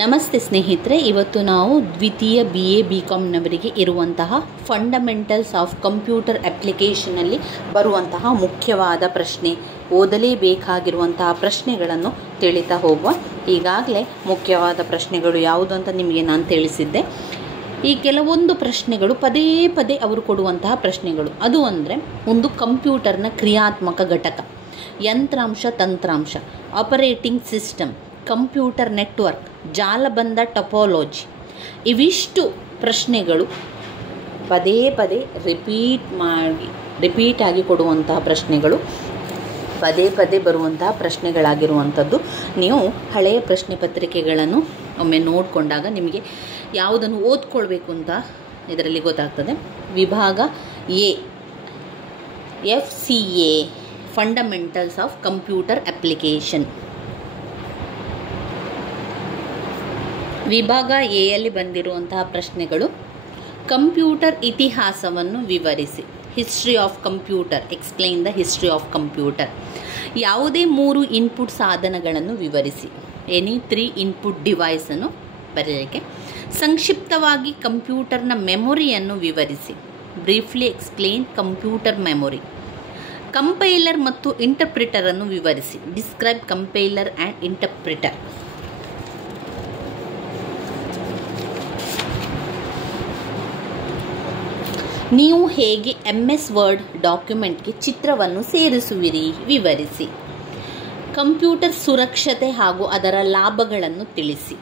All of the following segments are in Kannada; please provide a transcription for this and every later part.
ನಮಸ್ತೆ ಸ್ನೇಹಿತರೆ, ಇವತ್ತು ನಾವು ದ್ವಿತೀಯ BA BComನವರಿಗೆ ಇರುವಂತಹ ಫಂಡಮೆಂಟಲ್ಸ್ ಆಫ್ ಕಂಪ್ಯೂಟರ್ ಅಪ್ಲಿಕೇಶನಲ್ಲಿ ಬರುವಂತಹ ಮುಖ್ಯವಾದ ಪ್ರಶ್ನೆ, ಓದಲೇಬೇಕಾಗಿರುವಂತಹ ಪ್ರಶ್ನೆಗಳನ್ನು ತಿಳಿತಾ ಹೋಗುವ. ಈಗಾಗಲೇ ಮುಖ್ಯವಾದ ಪ್ರಶ್ನೆಗಳು ಯಾವುದು ಅಂತ ನಿಮಗೆ ನಾನು ತಿಳಿಸಿದ್ದೆ. ಈ ಕೆಲವೊಂದು ಪ್ರಶ್ನೆಗಳು ಪದೇ ಪದೇ ಅವರು ಕೊಡುವಂತಹ ಪ್ರಶ್ನೆಗಳು. ಅದು ಅಂದರೆ, ಒಂದು ಕಂಪ್ಯೂಟರ್ನ ಕ್ರಿಯಾತ್ಮಕ ಘಟಕ, ಯಂತ್ರಾಂಶ ತಂತ್ರಾಂಶ, ಆಪರೇಟಿಂಗ್ ಸಿಸ್ಟಮ್, ಕಂಪ್ಯೂಟರ್ ನೆಟ್ವರ್ಕ್, ಜಾಲಬಂಧ ಟೊಪಾಲಜಿ. ಇವಿಷ್ಟು ಪ್ರಶ್ನೆಗಳು ಪದೇ ಪದೇ ರಿಪೀಟ್ ಆಗಿ ಕೊಡುವಂತಹ ಪ್ರಶ್ನೆಗಳು, ಪದೇ ಪದೇ ಬರುವಂತಹ ಪ್ರಶ್ನೆಗಳಾಗಿರುವಂಥದ್ದು. ನೀವು ಹಳೆಯ ಪ್ರಶ್ನೆ ಪತ್ರಿಕೆಗಳನ್ನು ಒಮ್ಮೆ ನೋಡಿಕೊಂಡಾಗ ನಿಮಗೆ ಯಾವುದನ್ನು ಓದ್ಕೊಳ್ಬೇಕು ಅಂತ ಇದರಲ್ಲಿ ಗೊತ್ತಾಗ್ತದೆ. ವಿಭಾಗ A, FCA, fundamentals of computer application. ವಿಭಾಗ A ಯಲ್ಲಿ ಬಂದಿರುವಂತಹ ಪ್ರಶ್ನೆಗಳು: ಕಂಪ್ಯೂಟರ್ ಇತಿಹಾಸವನ್ನು ವಿವರಿಸಿ. History of computer, explain the history of computer. ಯಾವುದೇ 3 ಇನ್ಪುಟ್ ಸಾಧನಗಳನ್ನು ವಿವರಿಸಿ. ಎನಿ 3 ಇನ್ಪುಟ್ ಡಿವೈಸನ್ನು ಬರೆಯಲಿಕ್ಕೆ. ಸಂಕ್ಷಿಪ್ತವಾಗಿ ಕಂಪ್ಯೂಟರ್ನ ಮೆಮೊರಿಯನ್ನು ವಿವರಿಸಿ. Briefly explain computer memory. Compiler ಮತ್ತು ಇಂಟರ್ಪ್ರಿಟರನ್ನು ವಿವರಿಸಿ. Describe compiler and interpreter. ನೀವು ಹೇಗೆ MS ವರ್ಡ್ ಡಾಕ್ಯುಮೆಂಟ್ಗೆ ಚಿತ್ರವನ್ನು ಸೇರಿಸುವಿರಿ, ವಿವರಿಸಿ. ಕಂಪ್ಯೂಟರ್ ಸುರಕ್ಷತೆ ಹಾಗೂ ಅದರ ಲಾಭಗಳನ್ನು ತಿಳಿಸಿ.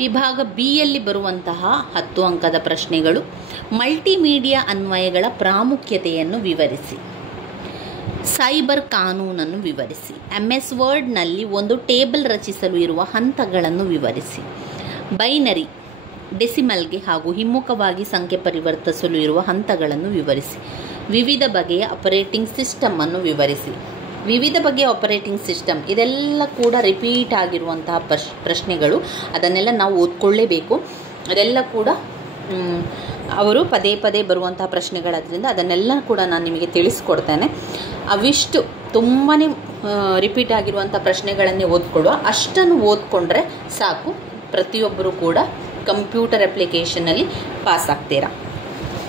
ವಿಭಾಗ B ಯಲ್ಲಿ ಬರುವಂತಹ 10 ಅಂಕದ ಪ್ರಶ್ನೆಗಳು: ಮಲ್ಟಿಮೀಡಿಯಾ ಅನ್ವಯಗಳ ಪ್ರಾಮುಖ್ಯತೆಯನ್ನು ವಿವರಿಸಿ. ಸೈಬರ್ ಕಾನೂನನ್ನು ವಿವರಿಸಿ. MS ವರ್ಡ್ನಲ್ಲಿ ಒಂದು ಟೇಬಲ್ ರಚಿಸಲು ಇರುವ ಹಂತಗಳನ್ನು ವಿವರಿಸಿ. ಬೈನರಿ, ಡೆಸಿಮಲ್ಗೆ ಹಾಗೂ ಹಿಮ್ಮುಖವಾಗಿ ಸಂಖ್ಯೆ ಪರಿವರ್ತಿಸಲು ಇರುವ ಹಂತಗಳನ್ನು ವಿವರಿಸಿ. ವಿವಿಧ ಬಗೆಯ ಆಪರೇಟಿಂಗ್ ಸಿಸ್ಟಮ್ ಅನ್ನು ವಿವರಿಸಿ. ವಿವಿಧ ಬಗೆಯ ಆಪರೇಟಿಂಗ್ ಸಿಸ್ಟಮ್, ಇದೆಲ್ಲ ಕೂಡ ರಿಪೀಟ್ ಆಗಿರುವಂತಹ ಪ್ರಶ್ನೆಗಳು. ಅದನ್ನೆಲ್ಲ ನಾವು ಓದ್ಕೊಳ್ಳೇಬೇಕು. ಅದೆಲ್ಲ ಕೂಡ ಅವರು ಪದೇ ಪದೇ ಬರುವಂತಹ ಪ್ರಶ್ನೆಗಳಾದ್ರಿಂದ ಅದನ್ನೆಲ್ಲ ಕೂಡ ನಾನು ನಿಮಗೆ ತಿಳಿಸ್ಕೊಡ್ತೇನೆ. ಅವಿಷ್ಟು ತುಂಬಾ ರಿಪೀಟ್ ಆಗಿರುವಂಥ ಪ್ರಶ್ನೆಗಳನ್ನೇ ಓದ್ಕೊಳ್ಳುವ. ಅಷ್ಟನ್ನು ಓದ್ಕೊಂಡ್ರೆ ಸಾಕು, ಪ್ರತಿಯೊಬ್ಬರು ಕೂಡ ಕಂಪ್ಯೂಟರ್ ಅಪ್ಲಿಕೇಶನಲ್ಲಿ ಪಾಸ್ ಆಗ್ತೀರಾ.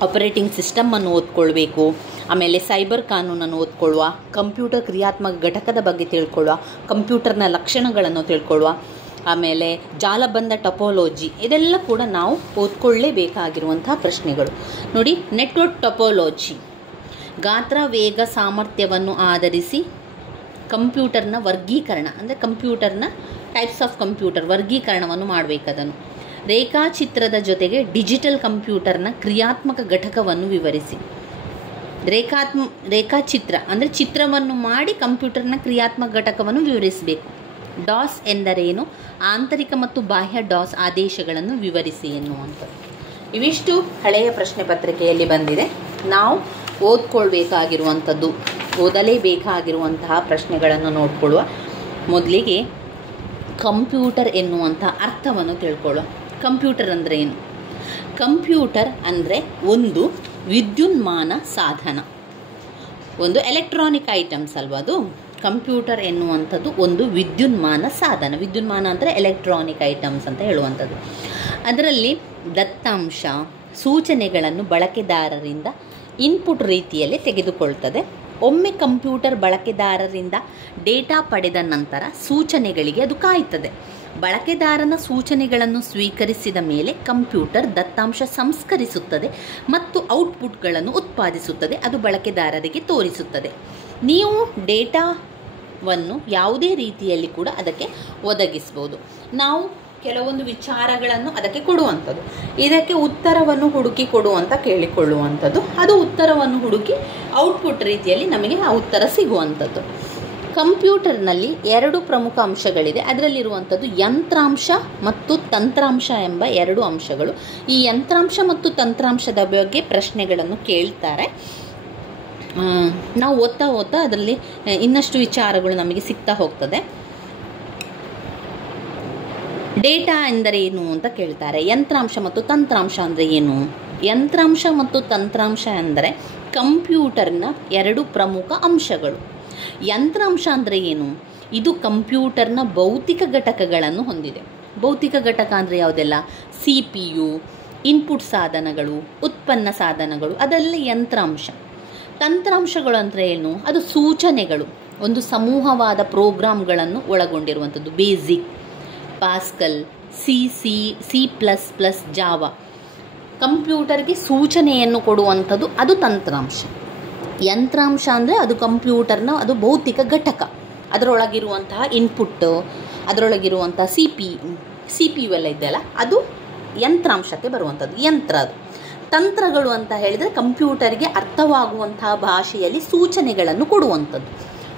ಆಪರೇಟಿಂಗ್ ಸಿಸ್ಟಮನ್ನು ಓದ್ಕೊಳ್ಬೇಕು, ಆಮೇಲೆ ಸೈಬರ್ ಕಾನೂನನ್ನು ಓದ್ಕೊಳ್ಳುವ, ಕಂಪ್ಯೂಟರ್ ಕ್ರಿಯಾತ್ಮಕ ಘಟಕದ ಬಗ್ಗೆ ತಿಳ್ಕೊಳ್ಳುವ, ಕಂಪ್ಯೂಟರ್ನ ಲಕ್ಷಣಗಳನ್ನು ತಿಳ್ಕೊಳ್ಳುವ, ಆಮೇಲೆ ಜಾಲಬಂಧ ಟೊಪಾಲಜಿ, ಇದೆಲ್ಲ ಕೂಡ ನಾವು ಓದ್ಕೊಳ್ಳೇಬೇಕಾಗಿರುವಂತಹ ಪ್ರಶ್ನೆಗಳು. ನೋಡಿ, ನೆಟ್ವರ್ಕ್ ಟೊಪಾಲಜಿ, ಗಾತ್ರ, ವೇಗ, ಸಾಮರ್ಥ್ಯವನ್ನು ಆಧರಿಸಿ ಕಂಪ್ಯೂಟರ್ನ ವರ್ಗೀಕರಣ, ಅಂದರೆ ಕಂಪ್ಯೂಟರ್ನ ಟೈಪ್ಸ್ ಆಫ್ ಕಂಪ್ಯೂಟರ್ ವರ್ಗೀಕರಣವನ್ನು ಮಾಡಬೇಕದನ್ನು. ರೇಖಾಚಿತ್ರದ ಜೊತೆಗೆ ಡಿಜಿಟಲ್ ಕಂಪ್ಯೂಟರ್ನ ಕ್ರಿಯಾತ್ಮಕ ಘಟಕವನ್ನು ವಿವರಿಸಿ. ರೇಖಾಚಿತ್ರ ಅಂದರೆ ಚಿತ್ರವನ್ನು ಮಾಡಿ ಕಂಪ್ಯೂಟರ್ನ ಕ್ರಿಯಾತ್ಮಕ ಘಟಕವನ್ನು ವಿವರಿಸಬೇಕು. ಡಾಸ್ ಎಂದರೇನು, ಆಂತರಿಕ ಮತ್ತು ಬಾಹ್ಯ ಡಾಸ್ ಆದೇಶಗಳನ್ನು ವಿವರಿಸಿ ಎನ್ನುವಂಥದ್ದು. ಇವಿಷ್ಟು ಹಳೆಯ ಪ್ರಶ್ನೆ ಪತ್ರಿಕೆಯಲ್ಲಿ ಬಂದಿದೆ. ನಾವು ಓದ್ಕೊಳ್ಬೇಕಾಗಿರುವಂಥದ್ದು, ಓದಲೇಬೇಕಾಗಿರುವಂತಹ ಪ್ರಶ್ನೆಗಳನ್ನು ನೋಡಿಕೊಳ್ಳುವ. ಮೊದಲಿಗೆ ಕಂಪ್ಯೂಟರ್ ಎನ್ನುವಂಥ ಅರ್ಥವನ್ನು ತಿಳ್ಕೊಳ್ಳುವ. ಕಂಪ್ಯೂಟರ್ ಅಂದರೆ ಏನು? ಕಂಪ್ಯೂಟರ್ ಅಂದರೆ ಒಂದು ವಿದ್ಯುನ್ಮಾನ ಸಾಧನ, ಒಂದು ಎಲೆಕ್ಟ್ರಾನಿಕ್ ಐಟಮ್ಸ್ ಅಲ್ವಾ ಅದು. ಕಂಪ್ಯೂಟರ್ ಎನ್ನುವಂಥದ್ದು ಒಂದು ವಿದ್ಯುನ್ಮಾನ ಸಾಧನ. ವಿದ್ಯುನ್ಮಾನ ಅಂದರೆ ಎಲೆಕ್ಟ್ರಾನಿಕ್ ಐಟಮ್ಸ್ ಅಂತ ಹೇಳುವಂಥದ್ದು. ಅದರಲ್ಲಿ ದತ್ತಾಂಶ, ಸೂಚನೆಗಳನ್ನು ಬಳಕೆದಾರರಿಂದ ಇನ್ಪುಟ್ ರೀತಿಯಲ್ಲಿ ತೆಗೆದುಕೊಳ್ತದೆ. ಒಮ್ಮೆ ಕಂಪ್ಯೂಟರ್ ಬಳಕೆದಾರರಿಂದ ಡೇಟಾ ಪಡೆದ ನಂತರ ಸೂಚನೆಗಳಿಗೆ ಅದು ಕಾಯ್ತದೆ. ಬಳಕೆದಾರನ ಸೂಚನೆಗಳನ್ನು ಸ್ವೀಕರಿಸಿದ ಮೇಲೆ ಕಂಪ್ಯೂಟರ್ ದತ್ತಾಂಶ ಸಂಸ್ಕರಿಸುತ್ತದೆ ಮತ್ತು ಔಟ್ಪುಟ್ಗಳನ್ನು ಉತ್ಪಾದಿಸುತ್ತದೆ. ಅದು ಬಳಕೆದಾರರಿಗೆ ತೋರಿಸುತ್ತದೆ. ನೀವು ಡೇಟಾವನ್ನು ಯಾವುದೇ ರೀತಿಯಲ್ಲಿ ಕೂಡ ಅದಕ್ಕೆ ಒದಗಿಸ್ಬೋದು. ನಾವು ಕೆಲವೊಂದು ವಿಚಾರಗಳನ್ನು ಅದಕ್ಕೆ ಕೊಡುವಂಥದ್ದು, ಇದಕ್ಕೆ ಉತ್ತರವನ್ನು ಹುಡುಕಿ ಕೊಡುವಂತ ಕೇಳಿಕೊಳ್ಳುವಂಥದ್ದು, ಅದು ಉತ್ತರವನ್ನು ಹುಡುಕಿ ಔಟ್ಪುಟ್ ರೀತಿಯಲ್ಲಿ ನಮಗೆ ಆ ಉತ್ತರ ಸಿಗುವಂಥದ್ದು. ಕಂಪ್ಯೂಟರ್ನಲ್ಲಿ 2 ಪ್ರಮುಖ ಅಂಶಗಳಿದೆ. ಅದರಲ್ಲಿರುವಂಥದ್ದು ಯಂತ್ರಾಂಶ ಮತ್ತು ತಂತ್ರಾಂಶ ಎಂಬ 2 ಅಂಶಗಳು. ಈ ಯಂತ್ರಾಂಶ ಮತ್ತು ತಂತ್ರಾಂಶದ ಬಗ್ಗೆ ಪ್ರಶ್ನೆಗಳನ್ನು ಕೇಳ್ತಾರೆ. ನಾವು ಓದ್ತಾ ಅದರಲ್ಲಿ ಇನ್ನಷ್ಟು ವಿಚಾರಗಳು ನಮಗೆ ಸಿಗ್ತಾ ಹೋಗ್ತದೆ. ಡೇಟಾ ಎಂದರೆ ಏನು ಅಂತ ಕೇಳ್ತಾರೆ. ಯಂತ್ರಾಂಶ ಮತ್ತು ತಂತ್ರಾಂಶ ಅಂದರೆ ಏನು? ಯಂತ್ರಾಂಶ ಮತ್ತು ತಂತ್ರಾಂಶ ಅಂದರೆ ಕಂಪ್ಯೂಟರ್ನ 2 ಪ್ರಮುಖ ಅಂಶಗಳು. ಯಂತ್ರಾಂಶ ಅಂದರೆ ಏನು? ಇದು ಕಂಪ್ಯೂಟರ್ನ ಭೌತಿಕ ಘಟಕಗಳನ್ನು ಹೊಂದಿದೆ. ಭೌತಿಕ ಘಟಕ ಅಂದರೆ ಯಾವುದೆಲ್ಲ? CPU, ಇನ್ಪುಟ್ ಸಾಧನಗಳು, ಉತ್ಪನ್ನ ಸಾಧನಗಳು, ಅದೆಲ್ಲ ಯಂತ್ರಾಂಶ. ತಂತ್ರಾಂಶಗಳು ಅಂದರೆ ಏನು? ಅದು ಸೂಚನೆಗಳು, ಒಂದು ಸಮೂಹವಾದ ಪ್ರೋಗ್ರಾಮ್ಗಳನ್ನು ಒಳಗೊಂಡಿರುವಂಥದ್ದು. BASIC, Pascal, C++, Java. ಕಂಪ್ಯೂಟರ್ಗೆ ಸೂಚನೆಯನ್ನು ಕೊಡುವಂಥದ್ದು ಅದು ತಂತ್ರಾಂಶ. ಯಂತ್ರಾಂಶ ಅಂದರೆ ಅದು ಕಂಪ್ಯೂಟರ್ನ ಅದು ಭೌತಿಕ ಘಟಕ, ಅದರೊಳಗಿರುವಂತಹ ಇನ್ಪುಟ್ಟು, ಅದರೊಳಗಿರುವಂಥ CPU ಎಲ್ಲ ಇದೆಯಲ್ಲ, ಅದು ಯಂತ್ರಾಂಶಕ್ಕೆ ಬರುವಂಥದ್ದು, ಯಂತ್ರ. ಅದು ತಂತ್ರಗಳು ಅಂತ ಹೇಳಿದರೆ ಕಂಪ್ಯೂಟರ್ಗೆ ಅರ್ಥವಾಗುವಂತಹ ಭಾಷೆಯಲ್ಲಿ ಸೂಚನೆಗಳನ್ನು ಕೊಡುವಂಥದ್ದು,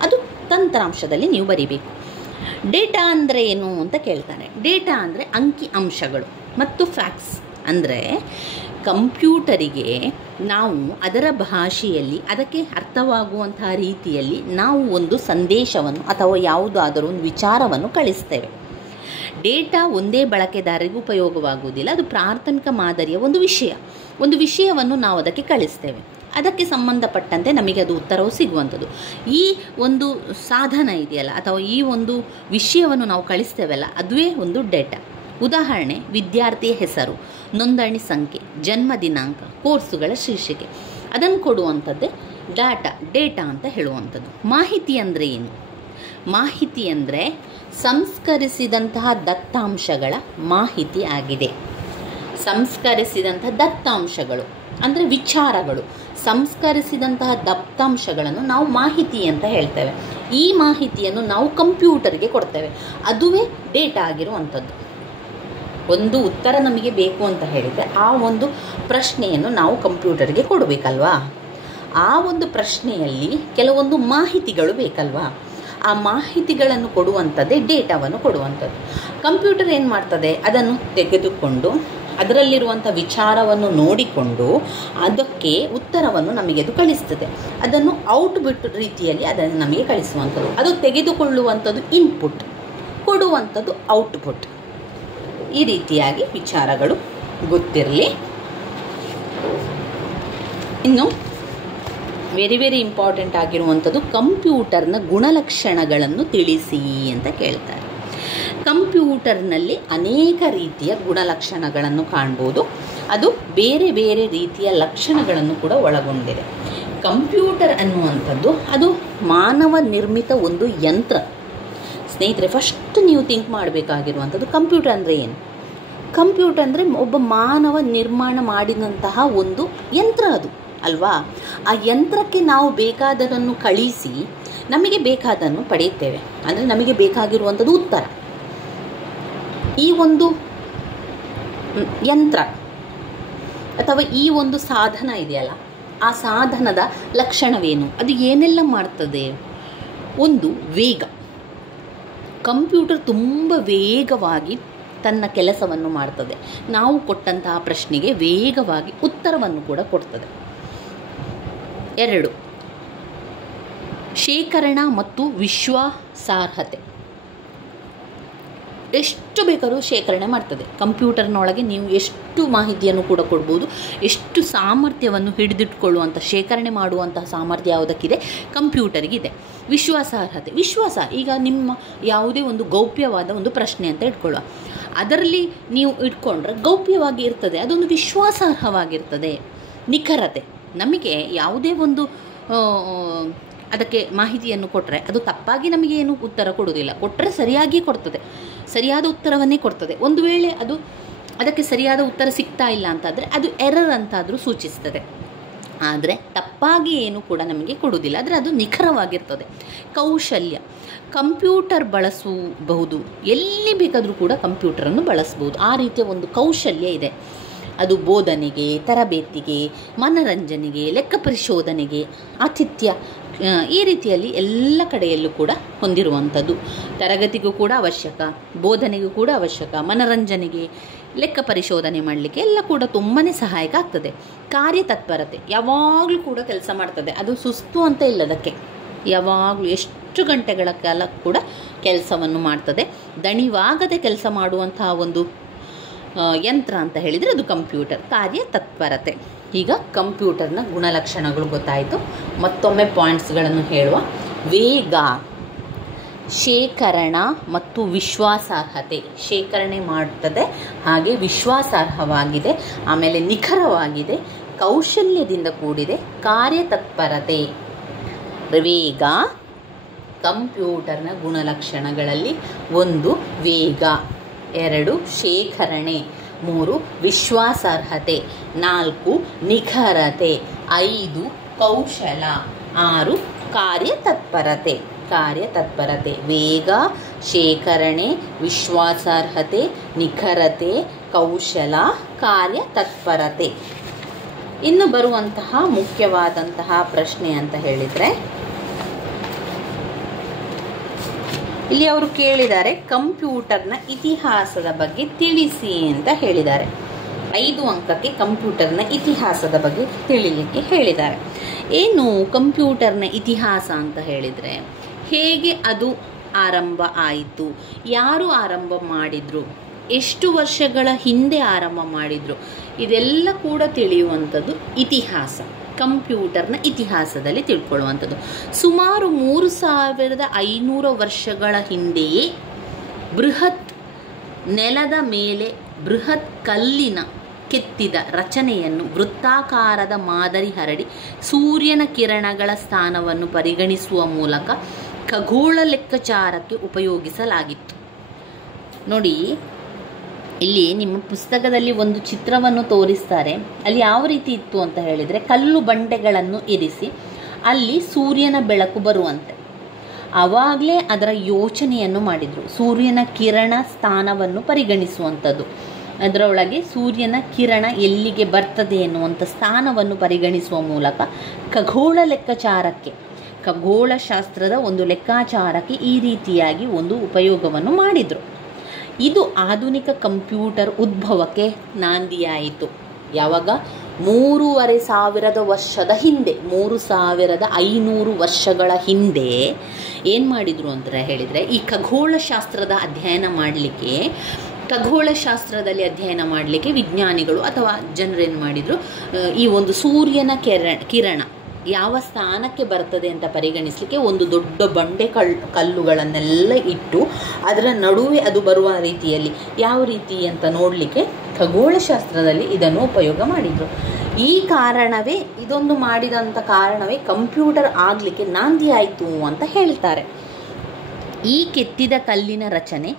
ಅದು ತಂತ್ರಾಂಶದಲ್ಲಿ ನೀವು ಬರೀಬೇಕು. ಡೇಟಾ ಅಂದರೆ ಏನು ಅಂತ ಕೇಳ್ತಾನೆ. ಡೇಟಾ ಅಂದರೆ ಅಂಕಿ ಅಂಶಗಳು ಮತ್ತು ಫ್ಯಾಕ್ಟ್ಸ್. ಅಂದರೆ ಕಂಪ್ಯೂಟರಿಗೆ ನಾವು ಅದರ ಭಾಷೆಯಲ್ಲಿ ಅದಕ್ಕೆ ಅರ್ಥವಾಗುವಂತಹ ರೀತಿಯಲ್ಲಿ ನಾವು ಒಂದು ಸಂದೇಶವನ್ನು ಅಥವಾ ಯಾವುದಾದರೂ ಒಂದು ವಿಚಾರವನ್ನು ಕಳಿಸ್ತೇವೆ. ಡೇಟಾ ಒಂದೇ ಬಳಕೆದಾರರಿಗೆ ಉಪಯೋಗವಾಗುವುದಿಲ್ಲ, ಅದು ಪ್ರಾಥಮಿಕ ಮಾದರಿಯ ಒಂದು ವಿಷಯವನ್ನು ನಾವು ಅದಕ್ಕೆ ಕಳಿಸ್ತೇವೆ. ಅದಕ್ಕೆ ಸಂಬಂಧಪಟ್ಟಂತೆ ನಮಗೆ ಅದು ಉತ್ತರವು ಸಿಗುವಂಥದ್ದು. ಈ ಒಂದು ಸಾಧನ ಇದೆಯಲ್ಲ ಅಥವಾ ಈ ಒಂದು ವಿಷಯವನ್ನು ನಾವು ಕಳಿಸ್ತೇವಲ್ಲ, ಅದುವೇ ಒಂದು ಡೇಟಾ. ಉದಾಹರಣೆ, ವಿದ್ಯಾರ್ಥಿಯ ಹೆಸರು, ನೋಂದಣಿ ಸಂಖ್ಯೆ, ಜನ್ಮ ದಿನಾಂಕ, ಕೋರ್ಸುಗಳ ಶೀರ್ಷಿಕೆ, ಅದನ್ನು ಕೊಡುವಂಥದ್ದೇ ಡೇಟಾ ಅಂತ ಹೇಳುವಂಥದ್ದು. ಮಾಹಿತಿ ಅಂದರೆ ಏನು? ಮಾಹಿತಿ ಅಂದರೆ ಸಂಸ್ಕರಿಸಿದಂತಹ ದತ್ತಾಂಶಗಳ ಮಾಹಿತಿ ಆಗಿದೆ. ಸಂಸ್ಕರಿಸಿದಂತಹ ದತ್ತಾಂಶಗಳು ಅಂದರೆ ವಿಚಾರಗಳು. ಸಂಸ್ಕರಿಸಿದಂತಹ ದತ್ತಾಂಶಗಳನ್ನು ನಾವು ಮಾಹಿತಿ ಅಂತ ಹೇಳ್ತೇವೆ. ಈ ಮಾಹಿತಿಯನ್ನು ನಾವು ಕಂಪ್ಯೂಟರ್ಗೆ ಕೊಡ್ತೇವೆ, ಅದುವೇ ಡೇಟಾ ಆಗಿರುವಂಥದ್ದು. ಒಂದು ಉತ್ತರ ನಮಗೆ ಬೇಕು ಅಂತ ಹೇಳಿದರೆ ಆ ಒಂದು ಪ್ರಶ್ನೆಯನ್ನು ನಾವು ಕಂಪ್ಯೂಟರ್ಗೆ ಕೊಡಬೇಕಲ್ವಾ? ಆ ಒಂದು ಪ್ರಶ್ನೆಯಲ್ಲಿ ಕೆಲವೊಂದು ಮಾಹಿತಿಗಳು ಬೇಕಲ್ವಾ? ಆ ಮಾಹಿತಿಗಳನ್ನು ಕೊಡುವಂಥದ್ದೇ ಡೇಟಾವನ್ನು ಕೊಡುವಂಥದ್ದು. ಕಂಪ್ಯೂಟರ್ ಏನು ಮಾಡ್ತದೆ? ಅದನ್ನು ತೆಗೆದುಕೊಂಡು ಅದರಲ್ಲಿರುವಂಥ ವಿಚಾರವನ್ನು ನೋಡಿಕೊಂಡು ಅದಕ್ಕೆ ಉತ್ತರವನ್ನು ನಮಗೆ ಅದು ಕಳಿಸ್ತದೆ. ಅದನ್ನು ಔಟ್ಪುಟ್ ರೀತಿಯಲ್ಲಿ ಅದನ್ನು ನಮಗೆ ಕಳಿಸುವಂಥದ್ದು. ಅದು ತೆಗೆದುಕೊಳ್ಳುವಂಥದ್ದು ಇನ್ಪುಟ್, ಕೊಡುವಂಥದ್ದು ಔಟ್ಪುಟ್. ಈ ರೀತಿಯಾಗಿ ವಿಚಾರಗಳು ಗೊತ್ತಿರಲಿ. ಇನ್ನು ವೆರಿ ಇಂಪಾರ್ಟೆಂಟ್ ಆಗಿರುವಂಥದ್ದು ಕಂಪ್ಯೂಟರ್ನ ಗುಣಲಕ್ಷಣಗಳನ್ನು ತಿಳಿಸಿ ಅಂತ ಕೇಳ್ತಾರೆ. ಕಂಪ್ಯೂಟರ್ನಲ್ಲಿ ಅನೇಕ ರೀತಿಯ ಗುಣಲಕ್ಷಣಗಳನ್ನು ಕಾಣ್ಬೋದು. ಅದು ಬೇರೆ ಬೇರೆ ರೀತಿಯ ಲಕ್ಷಣಗಳನ್ನು ಕೂಡ ಒಳಗೊಂಡಿದೆ. ಕಂಪ್ಯೂಟರ್ ಅನ್ನುವಂಥದ್ದು ಅದು ಮಾನವ ನಿರ್ಮಿತ ಒಂದು ಯಂತ್ರ. ಸ್ನೇಹಿತರೆ, ಫಸ್ಟ್ ನೀವು ಥಿಂಕ್ ಮಾಡಬೇಕಾಗಿರುವಂಥದ್ದು ಕಂಪ್ಯೂಟರ್ ಅಂದರೆ ಏನು? ಕಂಪ್ಯೂಟರ್ ಅಂದರೆ ಒಬ್ಬ ಮಾನವ ನಿರ್ಮಾಣ ಮಾಡಿದಂತಹ ಒಂದು ಯಂತ್ರ ಅದು ಅಲ್ವಾ? ಆ ಯಂತ್ರಕ್ಕೆ ನಾವು ಬೇಕಾದದನ್ನು ಕಳಿಸಿ ನಮಗೆ ಬೇಕಾದನ್ನು ಪಡೆಯುತ್ತೇವೆ. ಅಂದರೆ ನಮಗೆ ಬೇಕಾಗಿರುವಂಥದ್ದು ಉತ್ತರ. ಈ ಒಂದು ಯಂತ್ರ ಅಥವಾ ಈ ಒಂದು ಸಾಧನ ಇದೆಯಲ್ಲ, ಆ ಸಾಧನದ ಲಕ್ಷಣವೇನು? ಅದು ಏನೆಲ್ಲ ಮಾಡ್ತದೆ? ಒಂದು ವೇಗ. ಕಂಪ್ಯೂಟರ್ ತುಂಬ ವೇಗವಾಗಿ ತನ್ನ ಕೆಲಸವನ್ನು ಮಾಡ್ತದೆ. ನಾವು ಕೊಟ್ಟಂತಹ ಪ್ರಶ್ನೆಗೆ ವೇಗವಾಗಿ ಉತ್ತರವನ್ನು ಕೂಡ ಕೊಡ್ತದೆ. 2, ಶೇಖರಣಾ ಮತ್ತು ವಿಶ್ವಾಸಾರ್ಹತೆ. ಎಷ್ಟು ಬೇಕಾದರೂ ಶೇಖರಣೆ ಮಾಡ್ತದೆ. ಕಂಪ್ಯೂಟರ್ನೊಳಗೆ ನೀವು ಎಷ್ಟು ಮಾಹಿತಿಯನ್ನು ಕೂಡ ಕೊಡ್ಬೋದು, ಎಷ್ಟು ಸಾಮರ್ಥ್ಯವನ್ನು ಹಿಡಿದಿಟ್ಕೊಳ್ಳುವಂಥ ಶೇಖರಣೆ ಮಾಡುವಂತಹ ಸಾಮರ್ಥ್ಯ ಯಾವುದಕ್ಕಿದೆ? ಕಂಪ್ಯೂಟರ್ಗಿದೆ. ವಿಶ್ವಾಸಾರ್ಹತೆ, ವಿಶ್ವಾಸ. ಈಗ ನಿಮ್ಮ ಯಾವುದೇ ಒಂದು ಗೌಪ್ಯವಾದ ಒಂದು ಪ್ರಶ್ನೆ ಅಂತ ಇಟ್ಕೊಳ್ಳುವ, ಅದರಲ್ಲಿ ನೀವು ಇಟ್ಕೊಂಡ್ರೆ ಗೌಪ್ಯವಾಗಿ ಇರ್ತದೆ, ಅದೊಂದು ವಿಶ್ವಾಸಾರ್ಹವಾಗಿರ್ತದೆ. ನಿಖರತೆ, ನಮಗೆ ಯಾವುದೇ ಒಂದು ಅದಕ್ಕೆ ಮಾಹಿತಿಯನ್ನು ಕೊಟ್ಟರೆ ಅದು ತಪ್ಪಾಗಿ ನಮಗೆ ಏನು ಉತ್ತರ ಕೊಡುವುದಿಲ್ಲ. ಕೊಟ್ಟರೆ ಸರಿಯಾಗಿ ಕೊಡ್ತದೆ, ಸರಿಯಾದ ಉತ್ತರವನ್ನೇ ಕೊಡ್ತದೆ. ಒಂದು ವೇಳೆ ಅದು ಅದಕ್ಕೆ ಸರಿಯಾದ ಉತ್ತರ ಸಿಗ್ತಾ ಇಲ್ಲ ಅಂತಾದರೆ ಅದು ಎರರ್ ಅಂತಾದರೂ ಸೂಚಿಸ್ತದೆ. ಆದರೆ ತಪ್ಪಾಗಿ ಏನು ಕೂಡ ನಮಗೆ ಕೊಡುವುದಿಲ್ಲ, ಆದರೆ ಅದು ನಿಖರವಾಗಿರ್ತದೆ. ಕೌಶಲ್ಯ, ಕಂಪ್ಯೂಟರ್ ಬಳಸಬಹುದು, ಎಲ್ಲಿ ಬೇಕಾದರೂ ಕೂಡ ಕಂಪ್ಯೂಟರನ್ನು ಬಳಸ್ಬೋದು. ಆ ರೀತಿಯ ಒಂದು ಕೌಶಲ್ಯ ಇದೆ. ಅದು ಬೋಧನೆಗೆ, ತರಬೇತಿಗೆ, ಮನರಂಜನೆಗೆ, ಲೆಕ್ಕ ಪರಿಶೋಧನೆಗೆ, ಆತಿಥ್ಯ, ಈ ರೀತಿಯಲ್ಲಿ ಎಲ್ಲ ಕಡೆಯಲ್ಲೂ ಕೂಡ ಹೊಂದಿರುವಂಥದ್ದು. ತರಗತಿಗೂ ಕೂಡ ಅವಶ್ಯಕ, ಬೋಧನೆಗೂ ಕೂಡ ಅವಶ್ಯಕ, ಮನರಂಜನೆಗೆ, ಲೆಕ್ಕ ಪರಿಶೋಧನೆ ಮಾಡಲಿಕ್ಕೆ ಎಲ್ಲ ಕೂಡ ತುಂಬಾ ಸಹಾಯಕ ಆಗ್ತದೆ. ಕಾರ್ಯತತ್ಪರತೆ, ಯಾವಾಗಲೂ ಕೂಡ ಕೆಲಸ ಮಾಡ್ತದೆ, ಅದು ಸುಸ್ತು ಅಂತ ಇಲ್ಲ. ಅದಕ್ಕೆ ಯಾವಾಗಲೂ ಎಷ್ಟು ಗಂಟೆಗಳ ಕಾಲ ಕೂಡ ಕೆಲಸವನ್ನು ಮಾಡ್ತದೆ. ದಣಿವಾಗದೆ ಕೆಲಸ ಮಾಡುವಂತಹ ಒಂದು ಯಂತ್ರ ಅಂತ ಹೇಳಿದರೆ ಅದು ಕಂಪ್ಯೂಟರ್. ಕಾರ್ಯತತ್ಪರತೆ. ಈಗ ಕಂಪ್ಯೂಟರ್ನ ಗುಣಲಕ್ಷಣಗಳು ಗೊತ್ತಾಯಿತು. ಮತ್ತೊಮ್ಮೆ ಪಾಯಿಂಟ್ಸ್ಗಳನ್ನು ಹೇಳುವ. ವೇಗ, ಶೇಖರಣ ಮತ್ತು ವಿಶ್ವಾಸಾರ್ಹತೆ. ಶೇಖರಣೆ ಮಾಡುತ್ತದೆ, ಹಾಗೆ ವಿಶ್ವಾಸಾರ್ಹವಾಗಿದೆ, ಆಮೇಲೆ ನಿಖರವಾಗಿದೆ, ಕೌಶಲ್ಯದಿಂದ ಕೂಡಿದೆ, ಕಾರ್ಯತತ್ಪರತೆ. ವೇಗ ಕಂಪ್ಯೂಟರ್ನ ಗುಣಲಕ್ಷಣಗಳಲ್ಲಿ 1 ವೇಗ, 2 ಶೇಖರಣೆ, 3 ವಿಶ್ವಾಸಾರ್ಹತೆ, 4 ನಿಖರತೆ, 5 ಕೌಶಲ, 6 ಕಾರ್ಯತತ್ಪರತೆ. ವೇಗ, ಶೇಖರಣೆ, ವಿಶ್ವಾಸಾರ್ಹತೆ, ನಿಖರತೆ, ಕೌಶಲ, ಕಾರ್ಯತತ್ಪರತೆ. ಇನ್ನು ಬರುವಂತಹ ಮುಖ್ಯವಾದಂತಹ ಪ್ರಶ್ನೆ ಅಂತ ಹೇಳಿದರೆ, ಇಲ್ಲಿ ಅವರು ಕೇಳಿದ್ದಾರೆ ಕಂಪ್ಯೂಟರ್ನ ಇತಿಹಾಸದ ಬಗ್ಗೆ ತಿಳಿಸಿ ಅಂತ ಹೇಳಿದ್ದಾರೆ. 5 ಅಂಕಕ್ಕೆ ಕಂಪ್ಯೂಟರ್ನ ಇತಿಹಾಸದ ಬಗ್ಗೆ ತಿಳಿಲಿಕ್ಕೆ ಹೇಳಿದ್ದಾರೆ. ಏನು ಕಂಪ್ಯೂಟರ್ನ ಇತಿಹಾಸ ಅಂತ ಹೇಳಿದರೆ, ಹೇಗೆ ಅದು ಆರಂಭ ಆಯಿತು, ಯಾರು ಆರಂಭ ಮಾಡಿದರು, ಎಷ್ಟು ವರ್ಷಗಳ ಹಿಂದೆ ಆರಂಭ ಮಾಡಿದರು, ಇದೆಲ್ಲ ಕೂಡ ತಿಳಿಯುವಂಥದ್ದು ಇತಿಹಾಸ. ಕಂಪ್ಯೂಟರ್ನ ಇತಿಹಾಸದಲ್ಲಿ ತಿಳ್ಕೊಳ್ಳುವಂಥದ್ದು. ಸುಮಾರು 3500 ವರ್ಷಗಳ ಹಿಂದೆಯೇ ಬೃಹತ್ ನೆಲದ ಮೇಲೆ ಬೃಹತ್ ಕಲ್ಲಿನ ಕೆತ್ತಿದ ರಚನೆಯನ್ನು ವೃತ್ತಾಕಾರದ ಮಾದರಿ ಹರಡಿ ಸೂರ್ಯನ ಕಿರಣಗಳ ಸ್ಥಾನವನ್ನು ಪರಿಗಣಿಸುವ ಮೂಲಕ ಖಗೋಳ ಲೆಕ್ಕಾಚಾರಕ್ಕೆ ಉಪಯೋಗಿಸಲಾಗಿತ್ತು. ನೋಡಿ, ಇಲ್ಲಿ ನಿಮ್ಮ ಪುಸ್ತಕದಲ್ಲಿ ಒಂದು ಚಿತ್ರವನ್ನು ತೋರಿಸ್ತಾರೆ. ಅಲ್ಲಿ ಯಾವ ರೀತಿ ಇತ್ತು ಅಂತ ಹೇಳಿದರೆ, ಕಲ್ಲು ಬಂಡೆಗಳನ್ನು ಇರಿಸಿ ಅಲ್ಲಿ ಸೂರ್ಯನ ಬೆಳಕು ಬರುವಂತೆ ಆವಾಗಲೇ ಅದರ ಯೋಚನೆಯನ್ನು ಮಾಡಿದರು. ಸೂರ್ಯನ ಕಿರಣ ಸ್ಥಾನವನ್ನು ಪರಿಗಣಿಸುವಂಥದ್ದು, ಅದರೊಳಗೆ ಸೂರ್ಯನ ಕಿರಣ ಎಲ್ಲಿಗೆ ಬರ್ತದೆ ಎನ್ನುವಂಥ ಸ್ಥಾನವನ್ನು ಪರಿಗಣಿಸುವ ಮೂಲಕ ಖಗೋಳಶಾಸ್ತ್ರದ ಒಂದು ಲೆಕ್ಕಾಚಾರಕ್ಕೆ ಈ ರೀತಿಯಾಗಿ ಒಂದು ಉಪಯೋಗವನ್ನು ಮಾಡಿದರು. ಇದು ಆಧುನಿಕ ಕಂಪ್ಯೂಟರ್ ಉದ್ಭವಕ್ಕೆ ನಾಂದಿಯಾಯಿತು. ಯಾವಾಗ? 3500 ವರ್ಷದ ಹಿಂದೆ, 3500 ವರ್ಷಗಳ ಹಿಂದೆ ಏನು ಮಾಡಿದರು ಅಂತ ಹೇಳಿದರೆ, ಈ ಖಗೋಳಶಾಸ್ತ್ರದ ಖಗೋಳಶಾಸ್ತ್ರದಲ್ಲಿ ಅಧ್ಯಯನ ಮಾಡಲಿಕ್ಕೆ ವಿಜ್ಞಾನಿಗಳು ಅಥವಾ ಜನರೇನು ಮಾಡಿದರು, ಈ ಒಂದು ಸೂರ್ಯನ ಕಿರಣ ಯಾವ ಸ್ಥಾನಕ್ಕೆ ಬರ್ತದೆ ಅಂತ ಪರಿಗಣಿಸಲಿಕ್ಕೆ ಒಂದು ದೊಡ್ಡ ಬಂಡೆ ಕಲ್ಲುಗಳನ್ನೆಲ್ಲ ಇಟ್ಟು ಅದರ ನಡುವೆ ಅದು ಬರುವ ರೀತಿಯಲ್ಲಿ ಯಾವ ರೀತಿ ಅಂತ ನೋಡಲಿಕ್ಕೆ ಖಗೋಳಶಾಸ್ತ್ರದಲ್ಲಿ ಇದನ್ನು ಉಪಯೋಗ ಮಾಡಿದರು. ಈ ಕಾರಣವೇ, ಇದೊಂದು ಮಾಡಿದಂಥ ಕಾರಣವೇ ಕಂಪ್ಯೂಟರ್ ಆಗಲಿಕ್ಕೆ ನಾಂದಿ ಆಯಿತು ಅಂತ ಹೇಳ್ತಾರೆ. ಈ ಕೆತ್ತಿದ ಕಲ್ಲಿನ ರಚನೆ